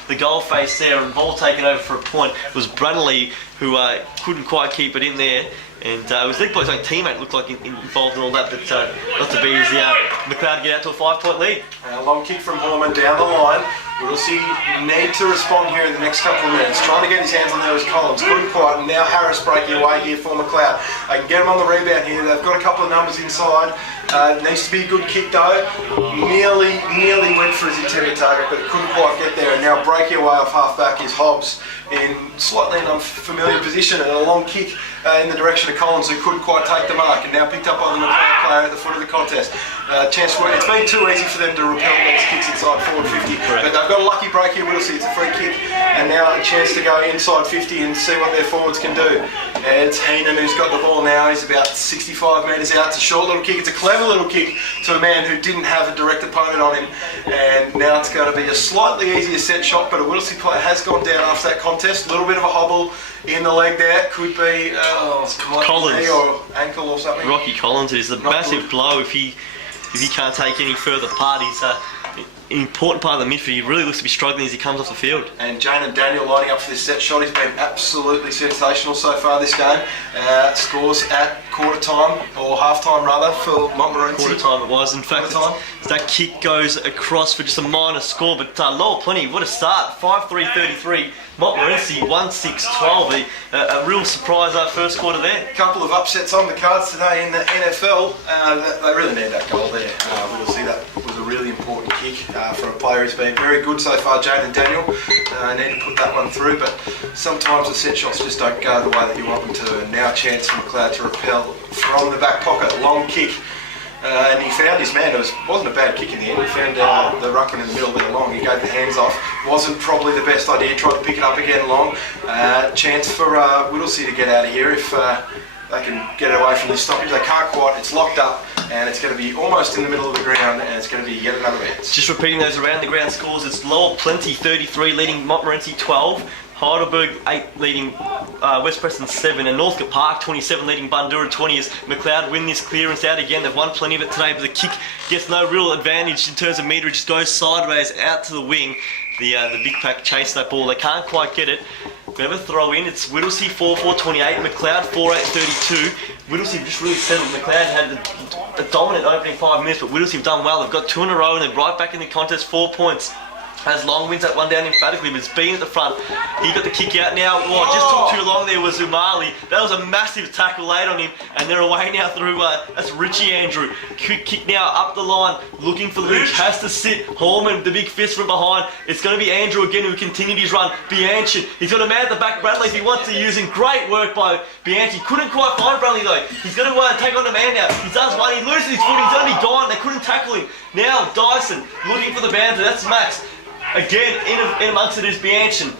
the goal face there, and ball taken over for a point. It was Brunley who couldn't quite keep it in there. And it was Nick Blake's own teammate looked like involved in all that, but not to be as Macleod get out to a 5-point lead. A long kick from Horman down the line. Whittlesea need to respond here in the next couple of minutes. Trying to get his hands on there was Collins. Couldn't quite. And now Harris breaking away here for Macleod. They can get him on the rebound here. They've got a couple of numbers inside. Needs to be a good kick though. Nearly went for his intended target, but it couldn't quite get there. And now breaking away off half-back is Hobbs in slightly an unfamiliar position, and a long kick in the direction of Collins, who couldn't quite take the mark, and now picked up by the Macleod player at the foot of the contest. Chance for it. It's been too easy for them to repel these kicks inside forward 50, but they've got a lucky break here. Whittlesea, it's a free kick, and now a chance to go inside 50 and see what their forwards can do. It's Heenan who's got the ball now. He's about 65 metres out. It's a short little kick. It's a clever little kick to a man who didn't have a direct opponent on him, and now it's going to be a slightly easier set shot, but a Whittlesea player has gone down after that contest. A little bit of a hobble in the leg there. Could be Collins knee or ankle or something. Rocky Collins is a massive blow if he can't take any further part. He's important part of the midfield. He really looks to be struggling as he comes off the field. And Jane Daniel lining up for this set shot. He's been absolutely sensational so far this game. Scores at quarter time, or half time rather, for Montmorency. Quarter time it was. In fact, that kick goes across for just a minor score, but Lowell Plenty, what a start. 5-3-33. Montmorency 1-6-12. A real surprise first quarter there. A couple of upsets on the cards today in the NFL. They really need that goal there. We'll see that was a really important kick for a player who's been very good so far, Jane Daniel. Need to put that one through, but sometimes the set shots just don't go the way that you want them to. And now a chance for Macleod to repel from the back pocket, long kick. And he found his man. It wasn't a bad kick in the end. He found the ruckman in the middle there long. He gave the hands off. Wasn't probably the best idea. Tried to pick it up again long. Chance for Whittlesea to get out of here if they can get away from this stoppage. They can't quite. It's locked up, and it's going to be almost in the middle of the ground, and it's going to be yet another bounce. Just repeating those around the ground scores. It's Lowell Plenty 33 leading Montmorency 12. Heidelberg 8 leading West Preston 7, and Northcote Park 27 leading Bundoora 20 as Macleod win this clearance out again. They've won plenty of it today, but the kick gets no real advantage in terms of meterage. Just goes sideways out to the wing. The big pack chase that ball. They can't quite get it. We have a throw in. It's Whittlesea 4-4-28, Macleod 4-8-32. Whittlesea just really settled. Macleod had a dominant opening 5 minutes, but Whittlesea have done well. They've got 2 in a row and they're right back in the contest, 4 points. As Long wins that one down emphatically, but it's been at the front. He got the kick out now. Just took too long there was Umali. That was a massive tackle laid on him, and they're away now through, that's Richie Andrew. Quick kick now up the line, looking for Lynch, has to sit. Horman, the big fist from behind. It's going to be Andrew again who continued his run. Bianchi, he's got a man at the back, Bradley, if he wants to use him. Great work by Bianchi. Couldn't quite find Bradley though. He's going to take on the man now. He does one, he loses his foot, he's going to be gone. They couldn't tackle him. Now Dyson, looking for the boundary, that's Max. Again, in amongst it is Bianchin.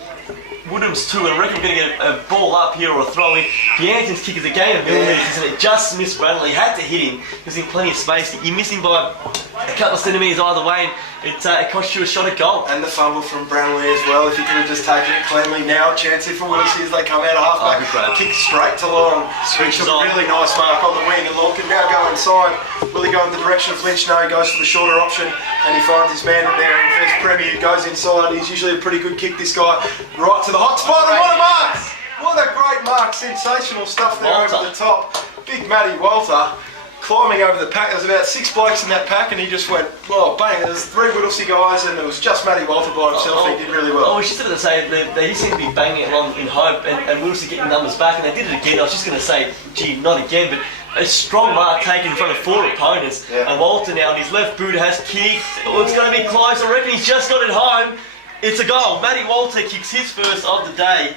Woodham's too, and I reckon we're going to get a ball up here or a throw in. Bianchin's kick is a game of millimetres, and it just missed Bradley. He had to hit him. He was in plenty of space. He missed him by a couple of centimetres either way, and it cost you a shot at goal. And the fumble from Brownlee as well. If you could have just taken it cleanly now, chance here for Whittlesea as they come out of half-back. Kick straight to Long. Switches a really nice mark on the wing, and Long can now go inside. Will he go in the direction of Lynch? No, he goes for the shorter option, and he finds his man in there. In first Premier, goes inside. He's usually a pretty good kick, this guy. Right to the hot spot, and what a mark! What a great mark. Sensational stuff there over the top. Big Matty Walter climbing over the pack. There was about 6 blokes in that pack, and he just went, oh, bang. There's 3 Whittlesea guys, and it was just Matty Walter by himself. He did really well. I was just going to say, they seem to be banging along in hope, and Whittlesea getting numbers back, and they did it again. I was just going to say, gee, not again, but a strong mark taken in front of 4 opponents. And Walter now, his left boot has kicked. Oh, it's going to be close. I reckon he's just got it home. It's a goal. Matty Walter kicks his first of the day.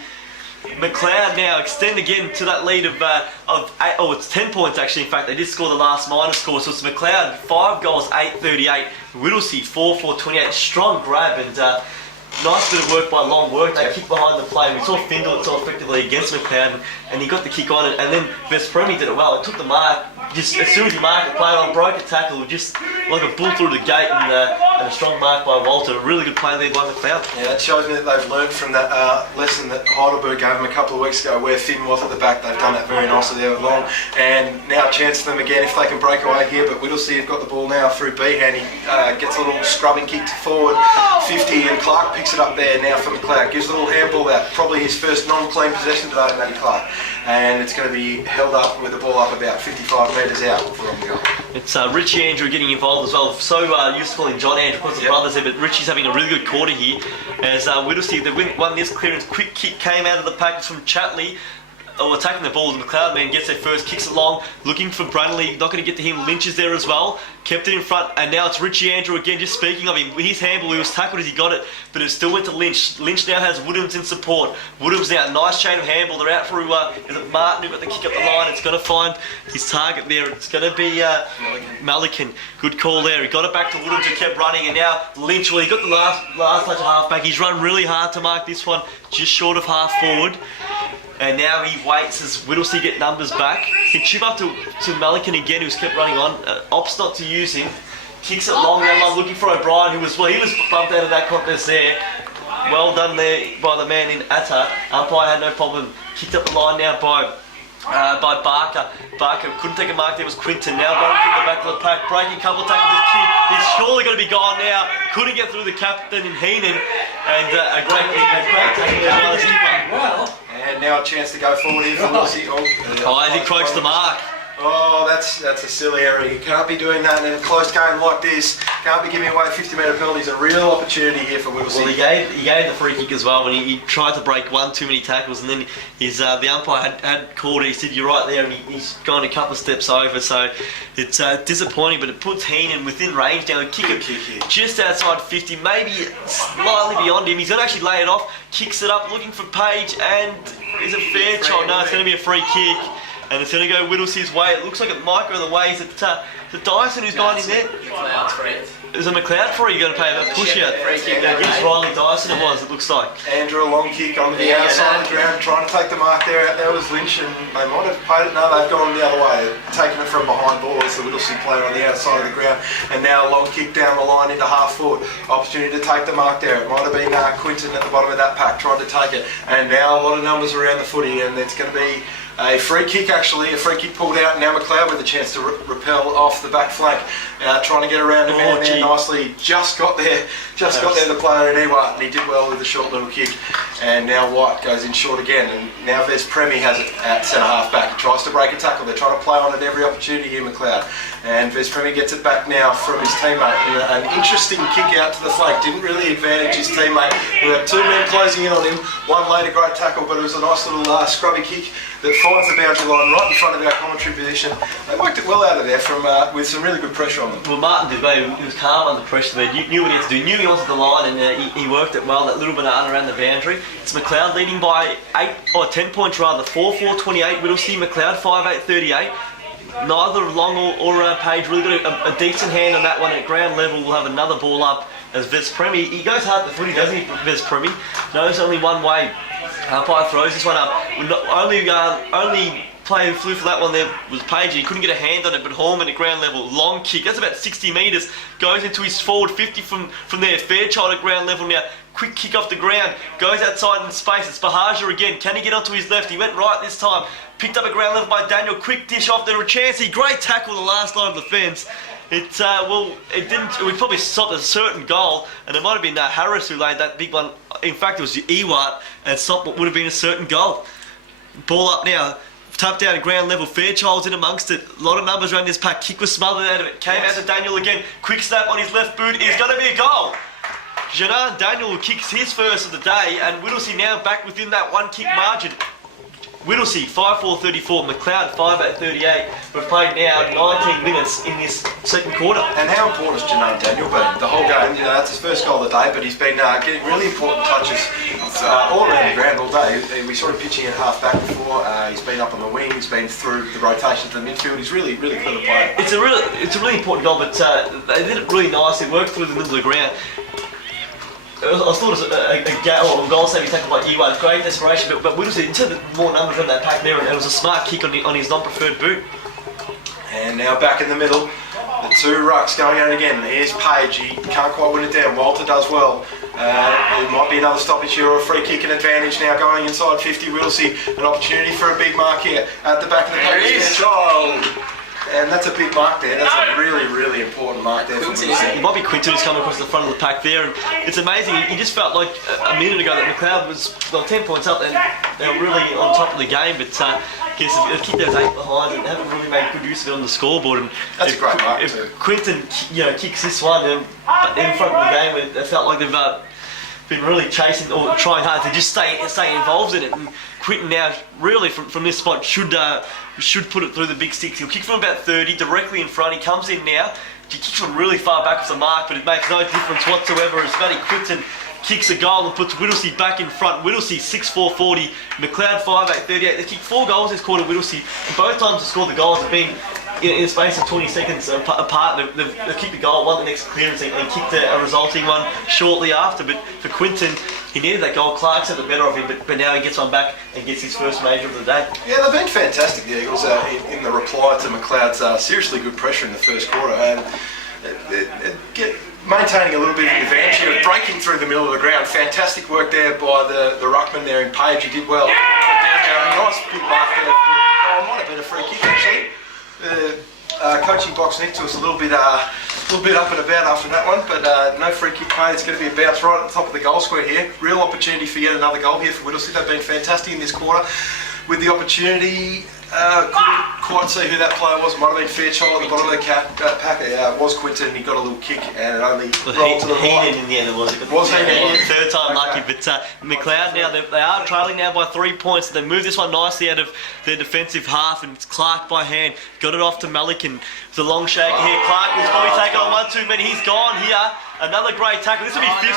Macleod now extend again to that lead of 8, it's 10 points actually. In fact, they did score the last minor score, so it's Macleod 5 goals, 8-38. Whittlesea 4-4-28. Strong grab and nice bit of work by Long work. They kick behind the play. We saw Findle it so effectively against Macleod, and he got the kick on it. And then Vespremi did it well. It took the mark. Just as soon as he marked the play on, broke a tackle, just like a bull through the gate, and a strong mark by Walter. A really good play there by Macleod. Yeah, it shows me that they've learned from that lesson that Heidelberg gave them a couple of weeks ago, where Finn was at the back. They've done that very nicely there with Long, and now a chance for them again if they can break away here. But Whittlesea have got the ball now through Behan. He gets a little scrubbing kick to forward 50, and Clark picks it up there now for Macleod. Gives a little handball out, probably his first non-clean possession today, Matty Clark. And it's going to be held up with the ball up about 55 metres out for on goal. It's Richie Andrew getting involved as well. So useful in John Andrew, because the brothers there, but Richie's having a really good quarter here. As Whittlesea, they won this clearance. Quick kick came out of the pack from Chatley. Attacking the ball, the Macleod man gets their first, kicks it long, looking for Brunley, not going to get to him. Lynch is there as well, kept it in front, and now it's Richie Andrew again. Just speaking of him, his handball, he was tackled as he got it, but it still went to Lynch. Lynch now has Woodhams in support. Woodhams now, nice chain of handball. They're out for is it Martin who got the kick up the line? It's going to find his target there. It's going to be Malikan. Good call there. He got it back to Woodhams who kept running, and now Lynch, well, he got the last touch of half back. He's run really hard to mark this one, just short of half forward. And now he waits as Whittlesea get numbers back. He chip up to Malikan again, who's kept running on. Opts not to use him. Kicks it long down line, looking for O'Brien, he was bumped out of that contest there. Well done there by the man in Atta. Umpire had no problem. Kicked up the line now by by Barker. Barker couldn't take a mark. There was Quinton. Now going through the back of the pack, breaking a couple of tackles. This kid, he's surely going to be gone now. Couldn't get through the captain in Heenan, and a great tackle by the skipper. And now a chance to go forward here for Whittlesea. He croaks the mark. Oh, that's a silly error. You can't be doing that in a close game like this. Can't be giving away 50-metre penalties. A real opportunity here for Whittlesea. Well, he gave the free kick as well when he tried to break one too many tackles, and then the umpire had called it. He said, "You're right there," and he's gone a couple of steps over. So it's disappointing, but it puts Heenan within range now. The kick it just outside 50, maybe slightly beyond him. He's going to actually lay it off, kicks it up, looking for Page, and is it fair shot? No, it's going to be a free kick. And it's going to go Whittlesea's way. It looks like it might go the ways that the Dyson who's gone in there. Is it Macleod for you? You're going to pay a push out. Against Riley Dyson it was, it looks like. Andrew, a long kick on the outside of the ground, trying to take the mark there. That was Lynch, and they might have paid it. No, they've gone the other way. Taking it from behind ball as the Whittlesea player on the outside of the ground. And now a long kick down the line into half foot. Opportunity to take the mark there. It might have been Quinton at the bottom of that pack trying to take it. And now a lot of numbers around the footy, and it's going to be a free kick pulled out, and now Macleod with a chance to repel off the back flank, trying to get around the man there nicely. Just got there, the player in Ewart, and he did well with the short little kick. And now White goes in short again, and now Vez Premi has it at centre half back. He tries to break a tackle. They're trying to play on it every opportunity here, Macleod. And Vez Premi gets it back now from his teammate. An interesting kick out to the flank. Didn't really advantage his teammate. We had two men closing in on him. One laid a great tackle, but it was a nice little scrubby kick that finds the boundary line right in front of our commentary position. They worked it well out of there from with some really good pressure on them. Well, Martin did well. He was calm under pressure there. Knew what he had to do. Knew he wanted the line, and he worked it well. That little banana around the boundary. It's Macleod leading by 10 points rather. 4-4-28. Whittlesea. Macleod 5-8-38. Neither Long or Page really got a decent hand on that one at ground level. We'll have another ball up as Vez Premi. He goes hard at the footy, doesn't he, Vez Premi? Knows only one way. Umpire throws this one up. Only player who flew for that one there was Page. He couldn't get a hand on it, but Horman at ground level, long kick. That's about 60 metres. Goes into his forward 50 from there. Fairchild at ground level now. Quick kick off the ground. Goes outside in space. It's Bahaja again. Can he get onto his left? He went right this time. Picked up at ground level by Daniel. Quick dish off there. Chancey. Great tackle the last line of the fence. It didn't. We probably stopped a certain goal, and it might have been Harris who laid that big one. In fact, it was Ewart, and stopped what would have been a certain goal. Ball up now, tapped down at ground level. Fairchild's in amongst it. A lot of numbers around this pack. Kick was smothered out of it. Came out to Daniel again. Quick snap on his left boot. It's going to be a goal. Janan Daniel kicks his first of the day, and Whittlesea now back within that one kick margin. Whittlesea 5-4-34, Macleod 5-8-38. We've played now 19 minutes in this second quarter. And how important has Janan Daniel been? The whole game, that's his first goal of the day, but he's been getting really important touches all around the ground all day. We saw him pitching at half back before. He's been up on the wing. He's been through the rotations to the midfield. He's really clever player. It's a really important goal, but they did it really nicely. Worked through the middle of the ground. I thought it was a goal-saving tackle by Ewart. Great desperation, but Whittlesea did more numbers from that pack there, and it was a smart kick on his non-preferred boot. And now back in the middle, the two rucks going out again. Here's Page. He can't quite win it down. Walter does well. There might be another stoppage here or a free kick and advantage now going inside 50. Whittlesea, an opportunity for a big mark here at the back of the pack. And that's a big mark there. That's a really important mark there for Whittlesea. It might be Quinton who's coming across the front of the pack there, and it's amazing. He just felt like a minute ago that Macleod was 10 points up and they were really on top of the game, but I guess they've kicked those 8 behind and haven't really made good use of it on the scoreboard. And that's a great mark if too. Quinton kicks this one in front of the game, they felt like they've been really chasing or trying hard to just stay involved in it. And Quinton now really from this spot should put it through the big sticks. He'll kick from about 30 directly in front. He comes in now. He kicks from really far back off the mark, but it makes no difference whatsoever as Matty Quinton kicks a goal and puts Whittlesea back in front. Whittlesea 6-4-40, Macleod 5-8-38. They kicked 4 goals this quarter, Whittlesea. And both times they scored the goals have been in the space of 20 seconds apart. They've kicked the goal, won the next clearance, and kicked a resulting one shortly after. But for Quinton, he needed that goal. Clark's had the better of him, but now he gets one back and gets his first major of the day. Yeah, they've been fantastic, the Eagles, in the reply to Macleod's seriously good pressure in the first quarter. And maintaining a little bit of advantage here, breaking through the middle of the ground. Fantastic work there by the ruckman there in Page. He did well. Nice big mark there. Oh, might have been a free kick actually. Coaching box next to us a little bit up and about after that one, but no free kick paid. It's going to be a bounce right at the top of the goal square here. Real opportunity for yet another goal here for Whittlesea. They've been fantastic in this quarter with the opportunity. Couldn't quite see who that player was. It might have been Fairchild at the bottom of the pack. It was Quinton, and he got a little kick and it only rolled to the right. In the end, it was. Third time lucky, but Macleod now they are trailing now by 3 points. They moved this one nicely out of their defensive half, and it's Clark by hand got it off to Malik, and the long shake here. Clark was probably taking on one too many. He's gone here. Another great tackle. This will be 50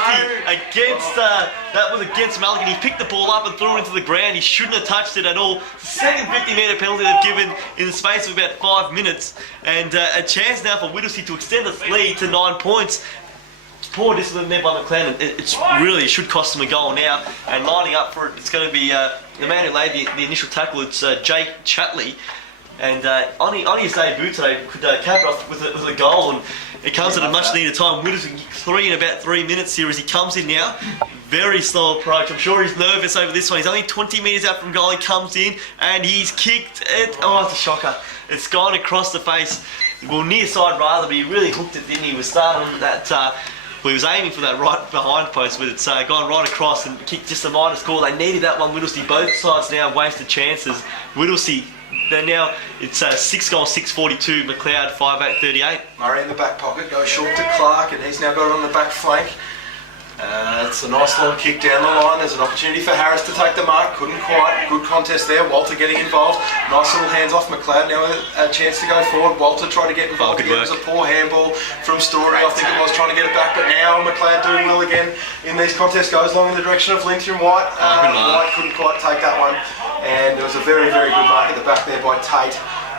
against that was against Malik, and he picked the ball up and threw it into the ground. He shouldn't have touched it at all. Second 50-metre penalty they've given in the space of about 5 minutes, and a chance now for Whittlesea to extend its lead to 9 points. Poor discipline there by Macleod. It really should cost them a goal now. And lining up for it, it's going to be the man who laid the initial tackle. It's Jake Chatley. And on his debut today, could cap it off with a goal, and it comes at a much needed time. Whittlesea 3 in about 3 minutes here as he comes in now. Very slow approach. I'm sure he's nervous over this one. He's only 20 metres out from goal. He comes in and he's kicked it. Oh, it's a shocker. It's gone across the face. Well, near side rather, but he really hooked it, didn't he? He was starting that. Well, he was aiming for that right behind post, but it's gone right across and kicked just a minor score. They needed that one. Whittlesea, both sides now wasted chances. Whittlesea. They're now, it's 6 goals, 642, Macleod 5-8-38. Murray in the back pocket, goes short to Clark, and he's now got it on the back flank. It's a nice long kick down the line. There's an opportunity for Harris to take the mark. Couldn't quite. Good contest there. Walter getting involved. Nice little hands off Macleod. Now a chance to go forward. Walter tried to get involved. It was a poor handball from Story. I think it was trying to get it back. But now Macleod doing well again in these contests. Goes along in the direction of Linton White. White couldn't quite take that one. And there was a very, very good mark at the back there by Tate.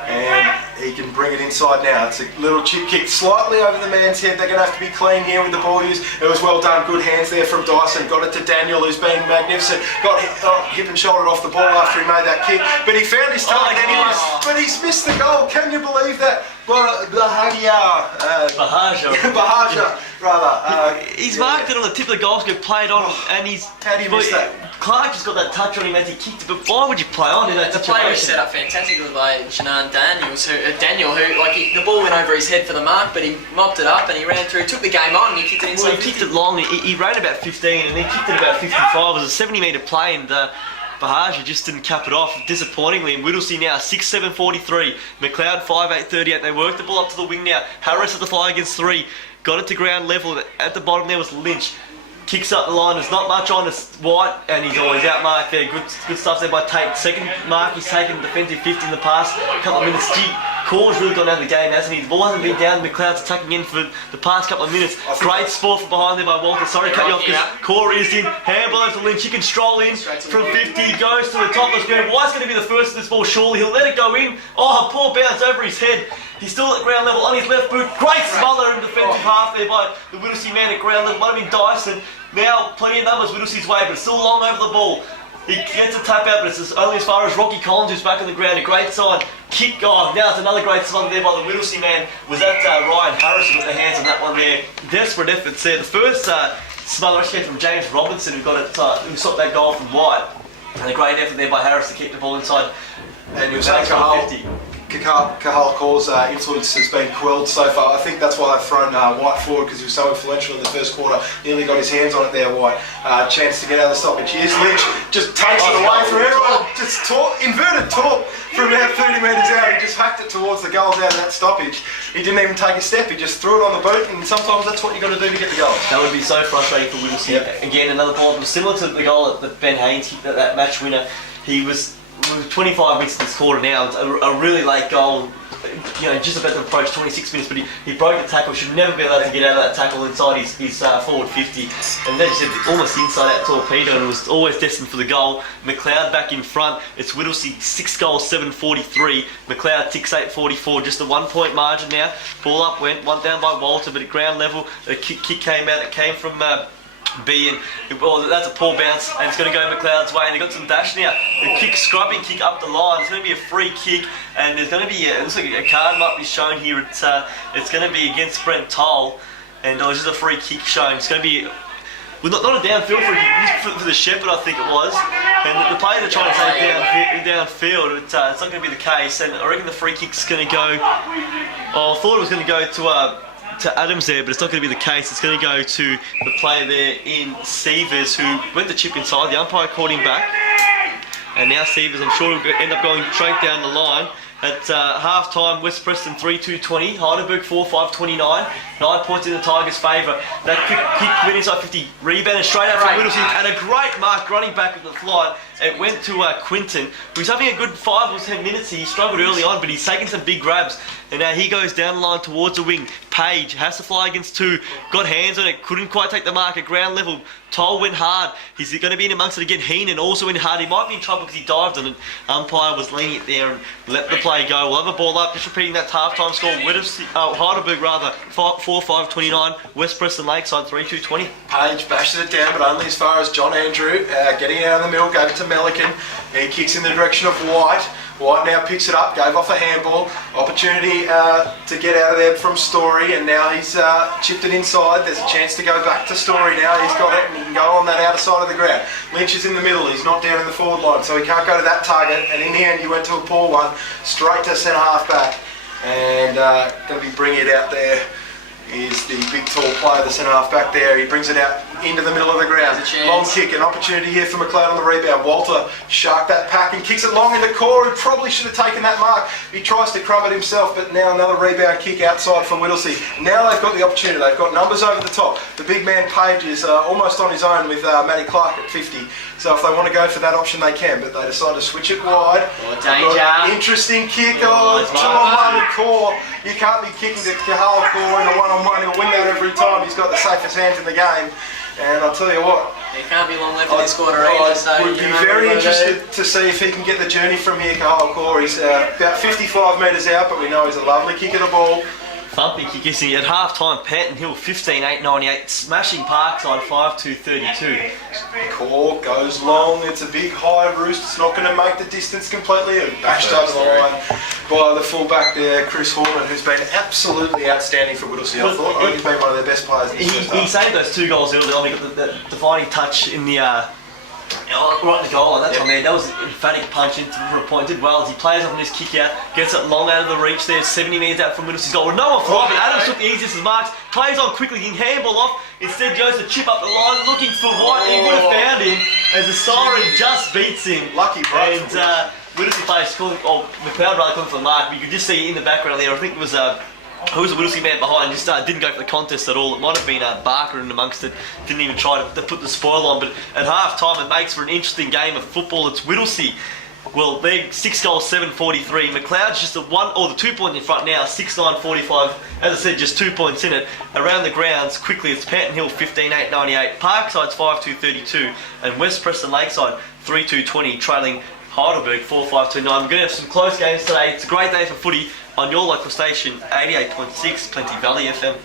And he can bring it inside now. It's a little chip kick slightly over the man's head. They're going to have to be clean here with the ball use. It was well done. Good hands there from Dyson. Got it to Daniel, who's been magnificent. Got hip and shouldered off the ball after he made that kick. But he found his target but he's missed the goal. Can you believe that? Bahaja, rather. He's marked it on the tip of the goal scope, played on, and he's... How do you miss that? Clark just got that touch on him as he kicked it, but why would you play on in that situation? The play was set up fantastically by Daniel, who the ball went over his head for the mark, but he mopped it up and he ran through, took the game on, and he kicked it inside. Well, he kicked it long. He ran about 15, and he kicked it about 55. It was a 70-metre play, and Bahaja just didn't cap it off, disappointingly. And Whittlesea now 6-7-43. Macleod 5-8-38. They worked the ball up to the wing now. Harris at the 5 against 3. Got it to ground level. At the bottom there was Lynch. Kicks up the line, there's not much on, it's White, and he's always outmarked there. Good stuff there by Tate. Second mark, he's taken defensive 50 in the past couple of minutes. Core's really gone out of the game, hasn't he? The ball hasn't been down, Macleod's attacking in for the past couple of minutes. Great sport from behind there by Walter. Sorry to cut you off because Core is in. Handball over to Lynch, he can stroll in from 50, goes to the top of the screen. White's going to be the first of this ball, surely. He'll let it go in. Oh, poor bounce over his head. He's still at ground level on his left boot. Great smother in defensive half there by the Whittlesea man at ground level. Might have been Dyson. Now, plenty of numbers Whittlesea's way, but still long over the ball. He gets a tap out, but it's only as far as Rocky Collins, who's back on the ground. A great sign. Kick on. Now it's another great sign there by the Whittlesea man. Was that Ryan Harris who got the hands on that one there? Desperate efforts there. The first smother actually came from James Robinson, who got it, who stopped that goal from White. And a great effort there by Harris to keep the ball inside. And he was at 50. Cahal Core's influence has been quelled so far. I think that's why they've thrown White forward, because he was so influential in the first quarter. Nearly got his hands on it there, White. Chance to get out of the stoppage. Here's Lynch, just takes it away from everyone. Just inverted torque from about 30 metres out. He just hacked it towards the goals out of that stoppage. He didn't even take a step. He just threw it on the boot, and sometimes that's what you got to do to get the goals. That would be so frustrating for Whittlesea. Again, another ball that was similar to the goal that Ben Haynes kicked, that match winner. He was 25 minutes in this quarter now. It's a really late goal, just about to approach 26 minutes, but he broke the tackle. Should never be allowed to get out of that tackle inside his forward 50. And then he said almost inside out torpedo, and it was always destined for the goal. Macleod back in front. It's Whittlesea 6 goals, 7-43. Macleod 6-8-44. Just a 1 point margin now. Ball up went, one down by Walter, but at ground level, a kick came out. It came from B, and that's a poor bounce, and it's going to go Macleod's way. And they've got some dash now. The scrubbing kick up the line. It's going to be a free kick, and there's going to be it looks like a card might be shown here. It's going to be against Brent Toll, and there's just a free kick shown. It's going to be well, not a downfield for the Shepherd, I think it was. And the player they're trying to take downfield, it's not going to be the case. And I reckon the free kick's going to go. Oh, I thought it was going to go to Adams there, but it's not going to be the case. It's going to go to the player there in Severs, who went to chip inside. The umpire called him back. And now Severs, I'm sure, will end up going straight down the line. At half time, West Preston 3-2-20, Heidelberg 4-5-29, 9 points in the Tigers' favour. That kick went inside 50, rebounded straight out from Whittlesea, and a great mark running back of the flight. It went to Quinton, who's having a good 5 or 10 minutes. He struggled early on, but he's taken some big grabs. And now he goes down the line towards the wing. Page has to fly against 2, got hands on it, couldn't quite take the mark at ground level. Toll went hard. He's going to be in amongst it again. Heenan also went hard. He might be in trouble because he dived on it. Umpire was lenient there and let the play go. We'll have a ball up. Just repeating that half-time score. Heidelberg 4-5-29. West Preston Lakeside 3-2-20. Page bashes it down, but only as far as John Andrew. Getting out of the middle, gave it to Melican. He kicks in the direction of White. White now picks it up, gave off a handball. Opportunity to get out of there from Story, and now he's chipped it inside. There's a chance to go back to Story now. He's got it, and he can go on that outer side of the ground. Lynch is in the middle. He's not down in the forward line, so he can't go to that target. And in the end, he went to a poor one, straight to centre half back. And going to be bringing it out there is the big tall player, the centre half back there. He brings it out into the middle of the ground. Long kick, an opportunity here for Macleod on the rebound. Walter sharked that pack and kicks it long in the core. He probably should have taken that mark. He tries to crumb it himself, but now another rebound kick outside from Whittlesea. Now they've got the opportunity. They've got numbers over the top. The big man Page is almost on his own with Matty Clark at 50. So if they want to go for that option, they can, but they decide to switch it wide. Danger. Interesting kick. 2-on-1 core. You can't be kicking to Kahal Core in a 1-on-1. He'll win that every time. He's got the safest hands in the game. And I'll tell you what, There can't be long left in this quarter either, so I would be very interested to see if he can get the journey from here, Kahal Core. He's about 55 metres out, but we know he's a lovely kick of the ball. Thumpy kick, isn't he? At half time, Panton Hill 15-8-98, smashing Parkside 5-2-32. Core goes long, it's a big high roost, it's not going to make the distance completely, and bashed over the line by the fullback there, Chris Horman, who's been absolutely outstanding for Whittlesea. I think he's been one of their best players in this first half. He saved those 2 goals early on. He got the defining touch in the right in the goal line. That's on there. That was an emphatic punch into for a point. Did well as he plays off on his kick out, gets it long out of the reach there, 70 metres out from Whittlesea's goal. Well, no one fly, but Adams took the easiest of marks, plays on quickly, he can handball off. Instead goes to chip up the line, looking for White. He would have found him as the siren just beats him. Lucky break. And Whittlesea players calling, or Macleod rather calling for the mark. But you could just see in the background there, I think it was who was the Whittlesea man behind, just didn't go for the contest at all. It might have been Barker in amongst it, didn't even try to put the spoil on, but at half time it makes for an interesting game of football. It's Whittlesea. Well, they're 6 goals, 7-43. Macleod's just the 2 point in front now, 6-9-45. As I said, just 2 points in it. Around the grounds, quickly, it's Panton Hill 15-8-98, Parkside's 5-2-32, and West Preston Lakeside 3-2-20, trailing Heidelberg 4-5-2-9. We're going to have some close games today. It's a great day for footy on your local station, 88.6 Plenty Valley FM.